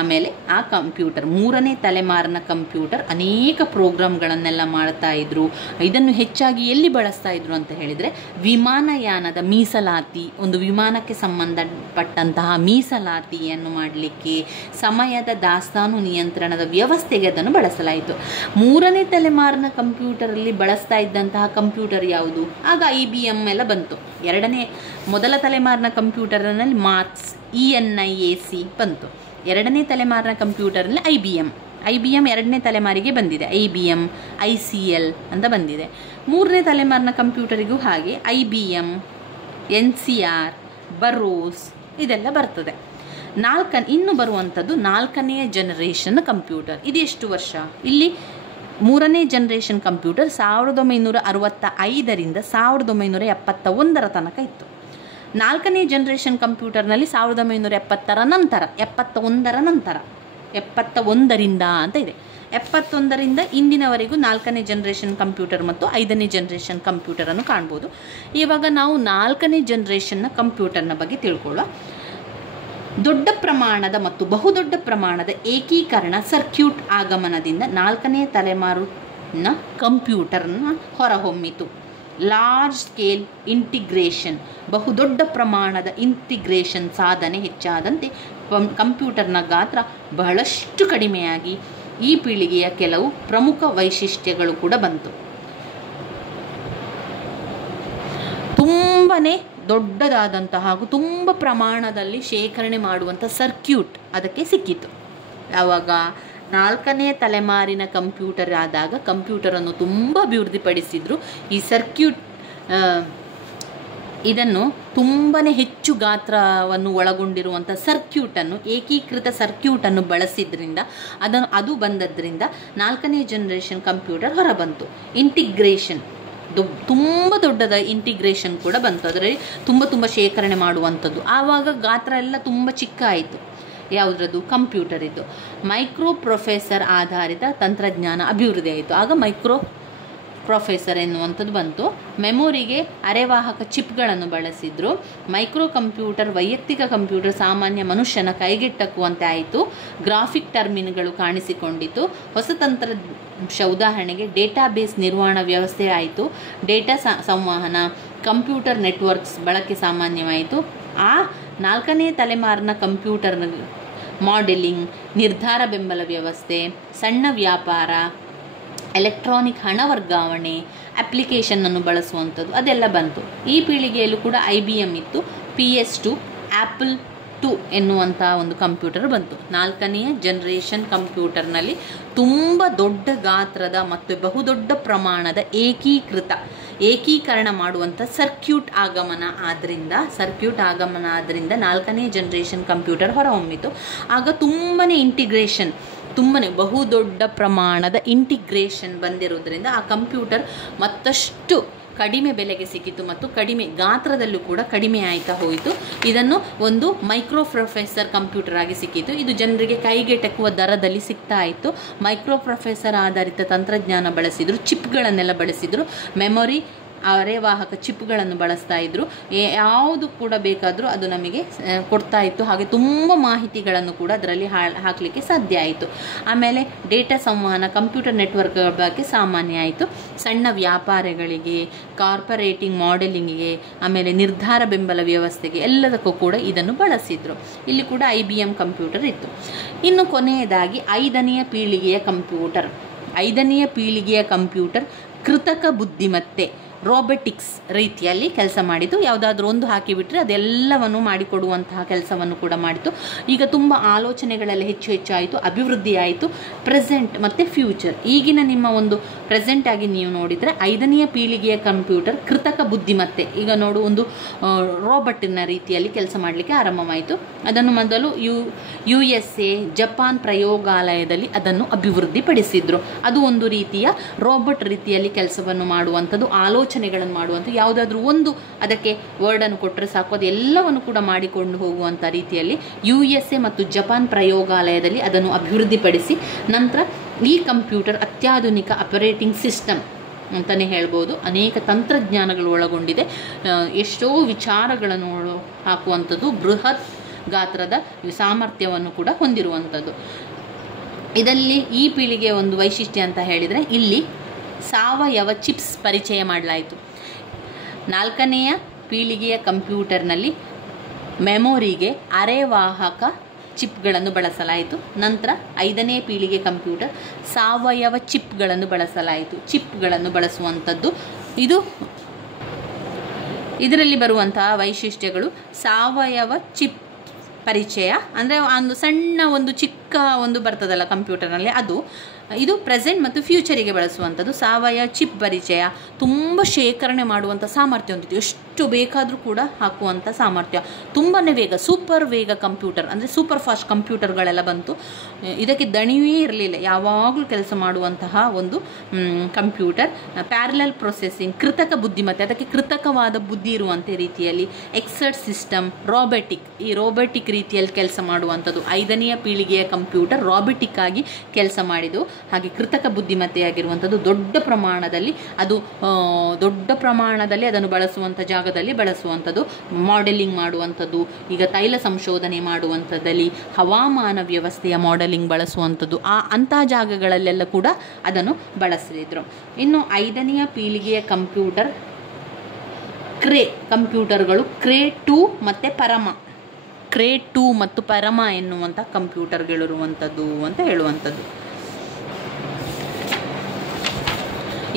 ಆಮೇಲೆ ಆ ಕಂಪ್ಯೂಟರ್, ಮೂರನೇ ತಲೆಮಾರಿನ ಕಂಪ್ಯೂಟರ್ ಅನೇಕ ಪ್ರೋಗ್ರಾಮ್ಗಳನ್ನೆಲ್ಲ ಮಾಡ್ತಾ ಇದ್ರು. ಇದನ್ನು ಹೆಚ್ಚಾಗಿ ಎಲ್ಲಿ ಬಳಸ್ತಾ ಇದ್ರು ಅಂತ ಹೇಳಿದರೆ, ವಿಮಾನಯಾನದ ಮೀಸಲಾತಿ, ಒಂದು ವಿಮಾನಕ್ಕೆ ಸಂಬಂಧಪಟ್ಟಂತಹ ಮೀಸಲಾತಿಯನ್ನು ಮಾಡಲಿಕ್ಕೆ, ಸಮಯದ ದಾಸ್ತಾನು ನಿಯಂತ್ರಣದ ವ್ಯವಸ್ಥೆಗೆ ಅದನ್ನು ಬಳಸಲಾಯಿತು. ಮೂರನೇ ತಲೆಮಾರಿನ ಕಂಪ್ಯೂಟರಲ್ಲಿ ಬಳಸ್ತಾ ಇದ್ದಂತಹ ಕಂಪ್ಯೂಟರ್ ಯಾವುದು? ಆಗ IBM ಎಲ್ಲ ಬಂತು. ಮೊದಲ ತಲೆಮಾರಿನ ಕಂಪ್ಯೂಟರ್ನಲ್ಲಿ ಮಾರ್ಕ್ಸ್, ENIAC ಬಂತು. ಎರಡನೇ ತಲೆಮಾರಿನ ಕಂಪ್ಯೂಟರ್ನಲ್ಲಿ IBM ಎರಡನೇ ತಲೆಮಾರಿಗೆ ಬಂದಿದೆ. IBM, ICL ಅಂತ ಬಂದಿದೆ. ಮೂರನೇ ತಲೆಮಾರಿನ ಕಂಪ್ಯೂಟರಿಗೂ ಹಾಗೆ IBM, NCR, ಬರೋಸ್ ಇದೆಲ್ಲ ಬರ್ತದೆ. ಇನ್ನು ಬರುವಂಥದ್ದು ನಾಲ್ಕನೆಯ ಜನರೇಷನ್ ಕಂಪ್ಯೂಟರ್. ಇದು ಎಷ್ಟು ವರ್ಷ? ಇಲ್ಲಿ ಮೂರನೇ ಜನರೇಷನ್ ಕಂಪ್ಯೂಟರ್ 1965ರಿಂದ 1971 ತನಕ ಇತ್ತು. ನಾಲ್ಕನೇ ಜನರೇಷನ್ ಕಂಪ್ಯೂಟರ್ನಲ್ಲಿ 1971 ನಂತರ 71ರಿಂದ ಅಂತ ಇದೆ. 71ರಿಂದ ಇಂದಿನವರೆಗೂ 4ನೇ ಜನರೇಷನ್ ಕಂಪ್ಯೂಟರ್ ಮತ್ತು 5ನೇ ಜನರೇಷನ್ ಕಂಪ್ಯೂಟರನ್ನು ಕಾಣ್ಬೋದು. ಇವಾಗ ನಾವು 4ನೇ ಜನರೇಷನ್ನ ಕಂಪ್ಯೂಟರ್ನ ಬಗ್ಗೆ ತಿಳ್ಕೊಳ್ಳೋಣ. ದೊಡ್ಡ ಪ್ರಮಾಣದ ಮತ್ತು ಬಹುದೊಡ್ಡ ಪ್ರಮಾಣದ ಏಕೀಕರಣ ಸರ್ಕ್ಯೂಟ್ ಆಗಮನದಿಂದ 4ನೇ ತಲೆಮಾರಿನ ಕಂಪ್ಯೂಟರ್ನ ಹೊರಹೊಮ್ಮಿತು. ಲಾರ್ಜ್ ಸ್ಕೇಲ್ ಇಂಟಿಗ್ರೇಷನ್, ಬಹುದೊಡ್ಡ ಪ್ರಮಾಣದ ಇಂಟಿಗ್ರೇಷನ್ ಸಾಧನೆ ಹೆಚ್ಚಾದಂತೆ ಕಂಪ್ಯೂಟರ್ನ ಗಾತ್ರ ಬಹಳಷ್ಟು ಕಡಿಮೆಯಾಗಿ ಈ ಪೀಳಿಗೆಯ ಕೆಲವು ಪ್ರಮುಖ ವೈಶಿಷ್ಟ್ಯಗಳು ಕೂಡ ಬಂತು. ತುಂಬನೇ ದೊಡ್ಡದಾದಂತಹ ಹಾಗೂ ತುಂಬ ಪ್ರಮಾಣದಲ್ಲಿ ಶೇಖರಣೆ ಮಾಡುವಂಥ ಸರ್ಕ್ಯೂಟ್ ಅದಕ್ಕೆ ಸಿಕ್ಕಿತು. ಆವಾಗ 4ನೇ ತಲೆಮಾರಿನ ಕಂಪ್ಯೂಟರ್ ಆದಾಗ ಕಂಪ್ಯೂಟರನ್ನು ತುಂಬ ಅಭಿವೃದ್ಧಿಪಡಿಸಿದ್ರು. ಈ ಸರ್ಕ್ಯೂಟ್ ಇದನ್ನು ತುಂಬನೇ ಹೆಚ್ಚು ಗಾತ್ರವನ್ನು ಒಳಗೊಂಡಿರುವಂಥ ಸರ್ಕ್ಯೂಟನ್ನು, ಏಕೀಕೃತ ಸರ್ಕ್ಯೂಟನ್ನು ಬಳಸಿದ್ರಿಂದ ಅದು ಬಂದದ್ರಿಂದ 4ನೇ ಜನರೇಷನ್ ಕಂಪ್ಯೂಟರ್ ಹೊರಬಂತು. ಇಂಟಿಗ್ರೇಷನ್, ತುಂಬ ದೊಡ್ಡದ ಇಂಟಿಗ್ರೇಷನ್ ಕೂಡ ಬಂತು. ಅದರಲ್ಲಿ ತುಂಬ ಶೇಖರಣೆ ಮಾಡುವಂಥದ್ದು. ಆವಾಗ ಗಾತ್ರ ಎಲ್ಲ ತುಂಬ ಚಿಕ್ಕ ಆಯಿತು. ಯಾವುದ್ರದ್ದು? ಕಂಪ್ಯೂಟರ್ ಇದ್ದು. ಮೈಕ್ರೋ ಪ್ರೊಸೆಸರ್ ಆಧಾರಿತ ತಂತ್ರಜ್ಞಾನ ಅಭಿವೃದ್ಧಿ ಆಯಿತು. ಆಗ ಮೈಕ್ರೋ ಪ್ರೊಸೆಸರ್ ಎನ್ನುವಂಥದ್ದು ಬಂತು. ಮೆಮೊರಿಗೆ ಅರೆವಾಹಕ ಚಿಪ್ಗಳನ್ನು ಬಳಸಿದ್ರು. ಮೈಕ್ರೋ ಕಂಪ್ಯೂಟರ್, ವೈಯಕ್ತಿಕ ಕಂಪ್ಯೂಟರ್ ಸಾಮಾನ್ಯ ಮನುಷ್ಯನ ಕೈಗೆಟಕುವಂತೆ ಆಯಿತು. ಗ್ರಾಫಿಕ್ ಟರ್ಮಿನಲ್ಗಳು ಕಾಣಿಸಿಕೊಂಡಿತು. ಹೊಸ ತಂತ್ರಾಂಶ, ಉದಾಹರಣೆಗೆ ಡೇಟಾಬೇಸ್ ನಿರ್ವಹಣಾ ವ್ಯವಸ್ಥೆ ಆಯಿತು. ಡೇಟಾ ಸಂವಹನ, ಕಂಪ್ಯೂಟರ್ ನೆಟ್ವರ್ಕ್ಸ್ ಬಳಕೆ ಸಾಮಾನ್ಯವಾಯಿತು. ಆ 4ನೇ ತಲೆಮಾರಿನ ಕಂಪ್ಯೂಟರ್ ಮಾಡೆಲಿಂಗ್, ನಿರ್ಧಾರ ಬೆಂಬಲ ವ್ಯವಸ್ಥೆ, ಸಣ್ಣ ವ್ಯಾಪಾರ, ಎಲೆಕ್ಟ್ರಾನಿಕ್ ಹಣ ವರ್ಗಾವಣೆ, ಅಪ್ಲಿಕೇಶನನ್ನು ಬಳಸುವಂಥದ್ದು ಅದೆಲ್ಲ ಬಂತು. ಈ ಪೀಳಿಗೆಯಲ್ಲೂ ಕೂಡ IBM ಇತ್ತು. PS2, ಆ್ಯಪಲ್ 2 ಎನ್ನುವಂಥ ಒಂದು ಕಂಪ್ಯೂಟರ್ ಬಂತು. 4ನೇ ಜನರೇಷನ್ ಕಂಪ್ಯೂಟರ್ನಲ್ಲಿ ತುಂಬ ದೊಡ್ಡ ಗಾತ್ರದ ಮತ್ತು ಬಹುದೊಡ್ಡ ಪ್ರಮಾಣದ ಏಕೀಕರಣ ಮಾಡುವಂಥ ಸರ್ಕ್ಯೂಟ್ ಆಗಮನ ಆದ್ದರಿಂದ 4ನೇ ಜನರೇಷನ್ ಕಂಪ್ಯೂಟರ್ ಹೊರಹೊಮ್ಮಿತು. ಆಗ ತುಂಬನೇ ಇಂಟಿಗ್ರೇಷನ್, ತುಂಬನೇ ಬಹುದೊಡ್ಡ ಪ್ರಮಾಣದ ಇಂಟಿಗ್ರೇಷನ್ ಬಂದಿರೋದ್ರಿಂದ ಆ ಕಂಪ್ಯೂಟರ್ ಮತ್ತಷ್ಟು ಕಡಿಮೆ ಬೆಲೆಗೆ ಸಿಕ್ಕಿತು ಮತ್ತು ಕಡಿಮೆ ಗಾತ್ರದಲ್ಲೂ ಕೂಡ ಕಡಿಮೆ ಆಯ್ತಾ ಹೋಯಿತು. ಇದನ್ನು ಒಂದು ಮೈಕ್ರೋ ಪ್ರೊಸೆಸರ್ ಕಂಪ್ಯೂಟರ್ ಆಗಿ ಸಿಕ್ಕಿತು. ಇದು ಜನರಿಗೆ ಕೈಗೆಟಕುವ ದರದಲ್ಲಿ ಸಿಗ್ತಾ ಇತ್ತು. ಮೈಕ್ರೋ ಪ್ರೊಸೆಸರ್ ಆಧಾರಿತ ತಂತ್ರಜ್ಞಾನ ಬಳಸಿದ್ರು. ಚಿಪ್ಗಳನ್ನೆಲ್ಲ ಬಳಸಿದ್ರು. ಮೆಮೊರಿ, ಅರೆವಾಹಕ ಚಿಪ್ಗಳನ್ನು ಬಳಸ್ತಾ ಇದ್ರು. ಯಾವುದು ಕೂಡ ಬೇಕಾದರೂ ಅದು ನಮಗೆ ಕೊಡ್ತಾ ಇತ್ತು. ಹಾಗೆ ತುಂಬ ಮಾಹಿತಿಗಳನ್ನು ಕೂಡ ಅದರಲ್ಲಿ ಹಾಕಲಿಕ್ಕೆ ಸಾಧ್ಯ ಆಯಿತು. ಆಮೇಲೆ ಡೇಟಾ ಸಂವಹನ, ಕಂಪ್ಯೂಟರ್ ನೆಟ್ವರ್ಕ್ಗಳ ಬಗ್ಗೆ ಸಾಮಾನ್ಯ ಆಯಿತು. ಸಣ್ಣ ವ್ಯಾಪಾರಗಳಿಗೆ, ಕಾರ್ಪೊರೇಟಿಂಗ್ ಮಾಡೆಲಿಂಗಿಗೆ, ಆಮೇಲೆ ನಿರ್ಧಾರ ಬೆಂಬಲ ವ್ಯವಸ್ಥೆಗೆ ಎಲ್ಲದಕ್ಕೂ ಕೂಡ ಇದನ್ನು ಬಳಸಿದ್ರು. ಇಲ್ಲಿ ಕೂಡ IBM ಕಂಪ್ಯೂಟರ್ ಇತ್ತು. ಇನ್ನು ಕೊನೆಯದಾಗಿ 5ನೇ ಪೀಳಿಗೆಯ ಕಂಪ್ಯೂಟರ್ ಕೃತಕ ಬುದ್ಧಿಮತ್ತೆ, ರೋಬೋಟಿಕ್ಸ್ ರೀತಿಯಲ್ಲಿ ಕೆಲಸ ಮಾಡಿತು. ಯಾವುದಾದ್ರೂ ಒಂದು ಹಾಕಿಬಿಟ್ರೆ ಅದೆಲ್ಲವನ್ನು ಮಾಡಿಕೊಡುವಂತಹ ಕೆಲಸವನ್ನು ಕೂಡ ಮಾಡಿತು. ಈಗ ತುಂಬ ಆಲೋಚನೆಗಳೆಲ್ಲ ಹೆಚ್ಚಾಯಿತು, ಅಭಿವೃದ್ಧಿ ಆಯಿತು. ಪ್ರೆಸೆಂಟ್ ಮತ್ತು ಫ್ಯೂಚರ್, ಈಗಿನ ನಿಮ್ಮ ಒಂದು ಪ್ರೆಸೆಂಟ್ ಆಗಿ ನೀವು ನೋಡಿದರೆ 5ನೇ ಪೀಳಿಗೆಯ ಕಂಪ್ಯೂಟರ್ ಕೃತಕ ಬುದ್ಧಿಮತ್ತೆ, ಈಗ ನೋಡು ಒಂದು ರೋಬೋಟಿನ ರೀತಿಯಲ್ಲಿ ಕೆಲಸ ಮಾಡಲಿಕ್ಕೆ ಆರಂಭವಾಯಿತು. ಅದನ್ನು ಮೊದಲು USA, ಜಪಾನ್ ಪ್ರಯೋಗಾಲಯದಲ್ಲಿ ಅದನ್ನು ಅಭಿವೃದ್ಧಿಪಡಿಸಿದ್ರು. ಅದು ಒಂದು ರೀತಿಯ ರೋಬೋಟ್ ರೀತಿಯಲ್ಲಿ ಕೆಲಸವನ್ನು ಮಾಡುವಂಥದ್ದು, ಆಲೋಚನೆಗಳನ್ನು ಮಾಡುವಂಥ, ಯಾವುದಾದ್ರೂ ಒಂದು ಅದಕ್ಕೆ ವರ್ಡನ್ನು ಕೊಟ್ಟರೆ ಸಾಕು ಅದು ಎಲ್ಲವನ್ನು ಕೂಡ ಮಾಡಿಕೊಂಡು ಹೋಗುವಂಥ ರೀತಿಯಲ್ಲಿ USA ಮತ್ತು ಜಪಾನ್ ಪ್ರಯೋಗಾಲಯದಲ್ಲಿ ಅದನ್ನು ಅಭಿವೃದ್ಧಿಪಡಿಸಿ ನಂತರ ಈ ಕಂಪ್ಯೂಟರ್ ಅತ್ಯಾಧುನಿಕ ಆಪರೇಟಿಂಗ್ ಸಿಸ್ಟಮ್ ಅಂತಲೇ ಹೇಳ್ಬೋದು. ಅನೇಕ ತಂತ್ರಜ್ಞಾನಗಳು ಒಳಗೊಂಡಿದೆ. ಎಷ್ಟೋ ವಿಚಾರಗಳನ್ನು ಹಾಕುವಂಥದ್ದು, ಬೃಹತ್ ಗಾತ್ರದ ಸಾಮರ್ಥ್ಯವನ್ನು ಕೂಡ ಹೊಂದಿರುವಂಥದ್ದು. ಇದರಲ್ಲಿ ಈ ಪೀಳಿಗೆಯ ಒಂದು ವೈಶಿಷ್ಟ್ಯ ಅಂತ ಹೇಳಿದರೆ ಇಲ್ಲಿ ಸಾವಯವ ಚಿಪ್ಸ್ ಪರಿಚಯ ಮಾಡಲಾಯಿತು. 4ನೇ ಪೀಳಿಗೆಯ ಕಂಪ್ಯೂಟರ್ನಲ್ಲಿ ಮೆಮೊರಿಗೆ ಅರೆವಾಹಕ ಚಿಪ್ಗಳನ್ನು ಬಳಸಲಾಯಿತು. ನಂತರ 5ನೇ ಪೀಳಿಗೆ ಕಂಪ್ಯೂಟರ್ ಸಾವಯವ ಚಿಪ್ಗಳನ್ನು ಬಳಸಲಾಯಿತು. ಚಿಪ್ಗಳನ್ನು ಬಳಸುವಂಥದ್ದು ಇದು. ಇದರಲ್ಲಿ ಬರುವಂತಹ ವೈಶಿಷ್ಟ್ಯಗಳು: ಸಾವಯವ ಚಿಪ್ ಪರಿಚಯ, ಅಂದರೆ ಒಂದು ಸಣ್ಣ ಒಂದು ಚಿಕ್ಕ ಒಂದು ಬರ್ತದಲ್ಲ ಕಂಪ್ಯೂಟರ್ನಲ್ಲಿ, ಅದು ಇದು ಪ್ರೆಸೆಂಟ್ ಮತ್ತು ಫ್ಯೂಚರಿಗೆ ಬಳಸುವಂಥದ್ದು. ಸಾವಯವ ಚಿಪ್ ಪರಿಚಯ, ತುಂಬ ಶೇಖರಣೆ ಮಾಡುವಂಥ ಸಾಮರ್ಥ್ಯ ಹೊಂದಿತ್ತು. ಎಷ್ಟು ಬೇಕಾದರೂ ಕೂಡ ಹಾಕುವಂಥ ಸಾಮರ್ಥ್ಯ, ತುಂಬಾ ವೇಗ, ಸೂಪರ್ ವೇಗ ಕಂಪ್ಯೂಟರ್, ಅಂದರೆ ಸೂಪರ್ ಫಾಸ್ಟ್ ಕಂಪ್ಯೂಟರ್ಗಳೆಲ್ಲ ಬಂತು. ಇದಕ್ಕೆ ದಣಿವೇ ಇರಲಿಲ್ಲ, ಯಾವಾಗಲೂ ಕೆಲಸ ಮಾಡುವಂತಹ ಒಂದು ಕಂಪ್ಯೂಟರ್. ಪ್ಯಾರಲಲ್ ಪ್ರೊಸೆಸಿಂಗ್, ಕೃತಕ ಬುದ್ಧಿಮತ್ತೆ, ಅದಕ್ಕೆ ಕೃತಕವಾದ ಬುದ್ಧಿ ಇರುವಂಥ ರೀತಿಯಲ್ಲಿ. ಎಕ್ಸರ್ಟ್ ಸಿಸ್ಟಮ್, ರೋಬೋಟಿಕ್, ಈ ರೋಬೋಟಿಕ್ ರೀತಿಯಲ್ಲಿ ಕೆಲಸ ಮಾಡುವಂಥದ್ದು 5ನೇ ಪೀಳಿಗೆಯ ಕಂಪ್ಯೂಟರ್ ರಾಬಿಟಿಕ್ ಆಗಿ ಕೆಲಸ ಮಾಡಿದ್ದು. ಹಾಗೆ ಕೃತಕ ಬುದ್ಧಿಮತ್ತೆಯಾಗಿರುವಂಥದ್ದು ದೊಡ್ಡ ಪ್ರಮಾಣದಲ್ಲಿ ಅದನ್ನು ಬಳಸುವಂಥ ಜಾಗದಲ್ಲಿ ಬಳಸುವಂಥದ್ದು, ಮಾಡೆಲಿಂಗ್ ಮಾಡುವಂಥದ್ದು, ಈಗ ತೈಲ ಸಂಶೋಧನೆ ಮಾಡುವಂಥದ್ದಲ್ಲಿ, ಹವಾಮಾನ ವ್ಯವಸ್ಥೆಯ ಮಾಡೆಲಿಂಗ್ ಬಳಸುವಂಥದ್ದು, ಅಂತಹ ಜಾಗಗಳಲ್ಲೆಲ್ಲ ಕೂಡ ಅದನ್ನು ಬಳಸಿದ್ರು. ಇನ್ನು 5ನೇ ಪೀಳಿಗೆಯ ಕಂಪ್ಯೂಟರ್ ಕಂಪ್ಯೂಟರ್ಗಳು ಕ್ರೇ 2 ಮತ್ತು ಪರಮ, ಕ್ರೇ 2 ಮತ್ತು ಪರಮ ಎನ್ನುವಂಥ ಕಂಪ್ಯೂಟರ್ಗಳಿರುವಂಥದ್ದು ಅಂತ ಹೇಳುವಂಥದ್ದು.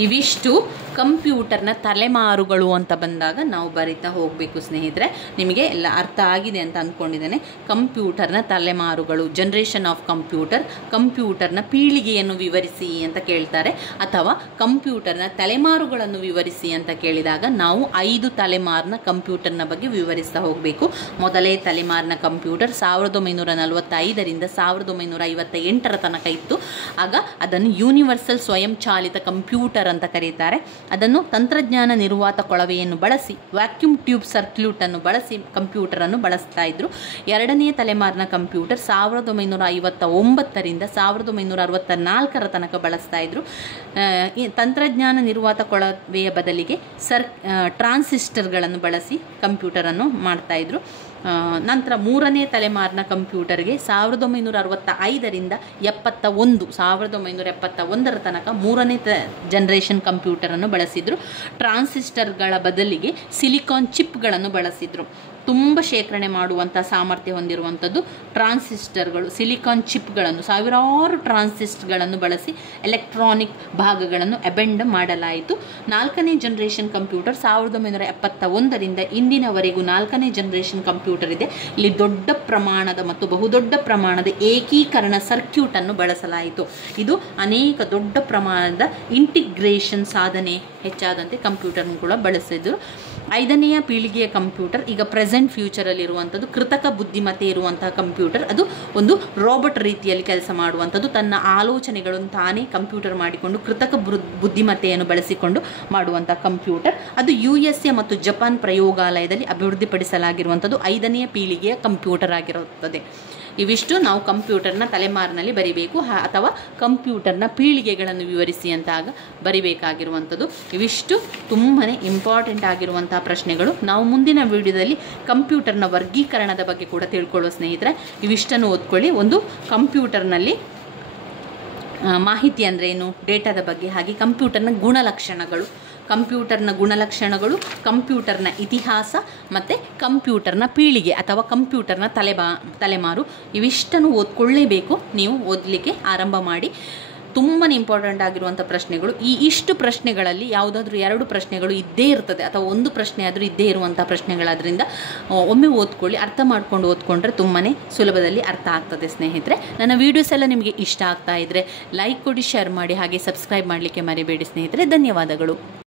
ಇವಿಷ್ಟು ಕಂಪ್ಯೂಟರ್ನ ತಲೆಮಾರುಗಳು ಅಂತ ಬಂದಾಗ ನಾವು ಬರಿತಾ ಹೋಗಬೇಕು ಸ್ನೇಹಿತರೆ. ನಿಮಗೆ ಎಲ್ಲ ಅರ್ಥ ಆಗಿದೆ ಅಂತ ಅಂದ್ಕೊಂಡಿದ್ದೇನೆ. ಕಂಪ್ಯೂಟರ್ನ ತಲೆಮಾರುಗಳು, ಜನರೇಷನ್ ಆಫ್ ಕಂಪ್ಯೂಟರ್, ಕಂಪ್ಯೂಟರ್ನ ಪೀಳಿಗೆಯನ್ನು ವಿವರಿಸಿ ಅಂತ ಕೇಳ್ತಾರೆ, ಅಥವಾ ಕಂಪ್ಯೂಟರ್ನ ತಲೆಮಾರುಗಳನ್ನು ವಿವರಿಸಿ ಅಂತ ಕೇಳಿದಾಗ ನಾವು 5 ತಲೆಮಾರಿನ ಕಂಪ್ಯೂಟರ್ನ ಬಗ್ಗೆ ವಿವರಿಸ್ತಾ ಹೋಗಬೇಕು. ಮೊದಲೇ ತಲೆಮಾರಿನ ಕಂಪ್ಯೂಟರ್ 1945ರಿಂದ 1958ರ ತನಕ ಇತ್ತು. ಆಗ ಅದನ್ನು ಯೂನಿವರ್ಸಲ್ ಸ್ವಯಂ ಚಾಲಿತ ಕಂಪ್ಯೂಟರ್ ಅಂತ ಕರೀತಾರೆ. ಅದನ್ನು ತಂತ್ರಜ್ಞಾನ ನಿರ್ವಾತ ಕೊಳವೆಯನ್ನು ಬಳಸಿ, ವ್ಯಾಕ್ಯೂಮ್ ಟ್ಯೂಬ್ ಸರ್ಕ್ಯೂಟ್ ಅನ್ನು ಬಳಸಿ ಕಂಪ್ಯೂಟರ್ ಅನ್ನು ಬಳಸ್ತಾ ಇದ್ರು. 2ನೇ ತಲೆಮಾರಿನ ಕಂಪ್ಯೂಟರ್ 1959ರಿಂದ 1964ರ ತನಕ ಬಳಸ್ತಾ ಇದ್ರು. ತಂತ್ರಜ್ಞಾನ ನಿರ್ವಾತ ಕೊಳವೆಯ ಬದಲಿಗೆ ಟ್ರಾನ್ಸಿಸ್ಟರ್ಗಳನ್ನು ಬಳಸಿ ಕಂಪ್ಯೂಟರ್ ಅನ್ನು ಮಾಡ್ತಾ ಇದ್ರು. ನಂತರ 3ನೇ ತಲೆಮಾರಿನ ಕಂಪ್ಯೂಟರ್ಗೆ 1965ರಿಂದ 1971ರ ತನಕ 3ನೇ ಜನರೇಷನ್ ಕಂಪ್ಯೂಟರ್ ಅನ್ನು ಬಳಸಿದ್ರು. ಟ್ರಾನ್ಸಿಸ್ಟರ್ಗಳ ಬದಲಿಗೆ ಸಿಲಿಕಾನ್ ಚಿಪ್ಗಳನ್ನು ಬಳಸಿದ್ರು. ತುಂಬ ಶೇಖರಣೆ ಮಾಡುವಂಥ ಸಾಮರ್ಥ್ಯ ಹೊಂದಿರುವಂಥದ್ದು ಟ್ರಾನ್ಸಿಸ್ಟರ್ಗಳು, ಸಿಲಿಕಾನ್ ಚಿಪ್ಗಳನ್ನು, ಸಾವಿರಾರು ಟ್ರಾನ್ಸಿಸ್ಟರ್ಗಳನ್ನು ಬಳಸಿ ಎಲೆಕ್ಟ್ರಾನಿಕ್ ಭಾಗಗಳನ್ನು ಅಬೆಂಡ್ ಮಾಡಲಾಯಿತು. 4ನೇ ಜನರೇಷನ್ ಕಂಪ್ಯೂಟರ್ 1971ರಿಂದ ಇಂದಿನವರೆಗೂ 4ನೇ ಜನರೇಷನ್ ಕಂಪ್ಯೂಟರ್ ಇದೆ. ಇಲ್ಲಿ ದೊಡ್ಡ ಪ್ರಮಾಣದ ಮತ್ತು ಬಹುದೊಡ್ಡ ಪ್ರಮಾಣದ ಏಕೀಕರಣ ಸರ್ಕ್ಯೂಟ್ ಅನ್ನು ಬಳಸಲಾಯಿತು. ಇದು ಅನೇಕ ದೊಡ್ಡ ಪ್ರಮಾಣದ ಇಂಟಿಗ್ರೇಷನ್ ಸಾಧನೆ ಹೆಚ್ಚಾದಂತೆ ಕಂಪ್ಯೂಟರ್ ಕೂಡ ಬಳಸಿದ್ರು. 5ನೇ ಪೀಳಿಗೆಯ ಕಂಪ್ಯೂಟರ್ ಈಗ ಪ್ರೆಸೆಂಟ್ ಫ್ಯೂಚರಲ್ಲಿ ಇರುವಂಥದ್ದು ಕೃತಕ ಬುದ್ಧಿಮತ್ತೆ ಇರುವಂತಹ ಕಂಪ್ಯೂಟರ್. ಅದು ಒಂದು ರೋಬೋಟ್ ರೀತಿಯಲ್ಲಿ ಕೆಲಸ ಮಾಡುವಂಥದ್ದು, ತನ್ನ ಆಲೋಚನೆಗಳನ್ನು ತಾನೇ ಕಂಪ್ಯೂಟರ್ ಮಾಡಿಕೊಂಡು ಕೃತಕ ಬುದ್ಧಿಮತ್ತೆಯನ್ನು ಬಳಸಿಕೊಂಡು ಮಾಡುವಂಥ ಕಂಪ್ಯೂಟರ್. ಅದು USA ಮತ್ತು ಜಪಾನ್ ಪ್ರಯೋಗಾಲಯದಲ್ಲಿ ಅಭಿವೃದ್ಧಿಪಡಿಸಲಾಗಿರುವಂಥದ್ದು 5ನೇ ಪೀಳಿಗೆಯ ಕಂಪ್ಯೂಟರ್ ಆಗಿರುತ್ತದೆ. ಇವಿಷ್ಟು ನಾವು ಕಂಪ್ಯೂಟರ್ನ ತಲೆಮಾರಿನಲ್ಲಿ ಬರಿಬೇಕು, ಅಥವಾ ಕಂಪ್ಯೂಟರ್ನ ಪೀಳಿಗೆಗಳನ್ನು ವಿವರಿಸಿ ಅಂತಾಗ ಬರಿಬೇಕಾಗಿರುವಂಥದ್ದು. ಇವಿಷ್ಟು ತುಂಬಾ ಇಂಪಾರ್ಟೆಂಟ್ ಆಗಿರುವಂಥ ಪ್ರಶ್ನೆಗಳು. ನಾವು ಮುಂದಿನ ವಿಡಿಯೋದಲ್ಲಿ ಕಂಪ್ಯೂಟರ್ನ ವರ್ಗೀಕರಣದ ಬಗ್ಗೆ ಕೂಡ ತಿಳ್ಕೊಳ್ಳೋ ಸ್ನೇಹಿತರೆ. ಇವಿಷ್ಟನ್ನು ಓದ್ಕೊಳ್ಳಿ. ಒಂದು ಕಂಪ್ಯೂಟರ್ನಲ್ಲಿ ಮಾಹಿತಿ ಅಂದರೆ ಏನು, ಡೇಟಾದ ಬಗ್ಗೆ, ಹಾಗೆ ಕಂಪ್ಯೂಟರ್ನ ಗುಣಲಕ್ಷಣಗಳು, ಕಂಪ್ಯೂಟರ್ನ ಇತಿಹಾಸ ಮತ್ತು ಕಂಪ್ಯೂಟರ್ನ ಪೀಳಿಗೆ ಅಥವಾ ಕಂಪ್ಯೂಟರ್ನ ತಲೆಮಾರು, ಇವಿಷ್ಟನ್ನು ಓದ್ಕೊಳ್ಳೇಬೇಕು. ನೀವು ಓದಲಿಕ್ಕೆ ಆರಂಭ ಮಾಡಿ. ತುಂಬಾ ಇಂಪಾರ್ಟೆಂಟ್ ಆಗಿರುವಂಥ ಪ್ರಶ್ನೆಗಳು. ಇಷ್ಟು ಪ್ರಶ್ನೆಗಳಲ್ಲಿ ಯಾವುದಾದ್ರೂ 2 ಪ್ರಶ್ನೆಗಳು ಇದ್ದೇ ಇರ್ತದೆ, ಅಥವಾ ಒಂದು ಪ್ರಶ್ನೆ ಆದರೂ ಇದ್ದೇ ಇರುವಂಥ ಪ್ರಶ್ನೆಗಳಾದ್ರಿಂದ ಒಮ್ಮೆ ಓದ್ಕೊಳ್ಳಿ. ಅರ್ಥ ಮಾಡ್ಕೊಂಡು ಓದ್ಕೊಂಡ್ರೆ ತುಂಬಾ ಸುಲಭದಲ್ಲಿ ಅರ್ಥ ಆಗ್ತದೆ ಸ್ನೇಹಿತರೆ. ನನ್ನ ವೀಡಿಯೋಸ್ ಎಲ್ಲ ನಿಮಗೆ ಇಷ್ಟ ಆಗ್ತಾ ಇದ್ದರೆ ಲೈಕ್ ಕೊಡಿ, ಶೇರ್ ಮಾಡಿ, ಹಾಗೆ ಸಬ್ಸ್ಕ್ರೈಬ್ ಮಾಡಲಿಕ್ಕೆ ಮರಿಬೇಡಿ ಸ್ನೇಹಿತರೆ. ಧನ್ಯವಾದಗಳು.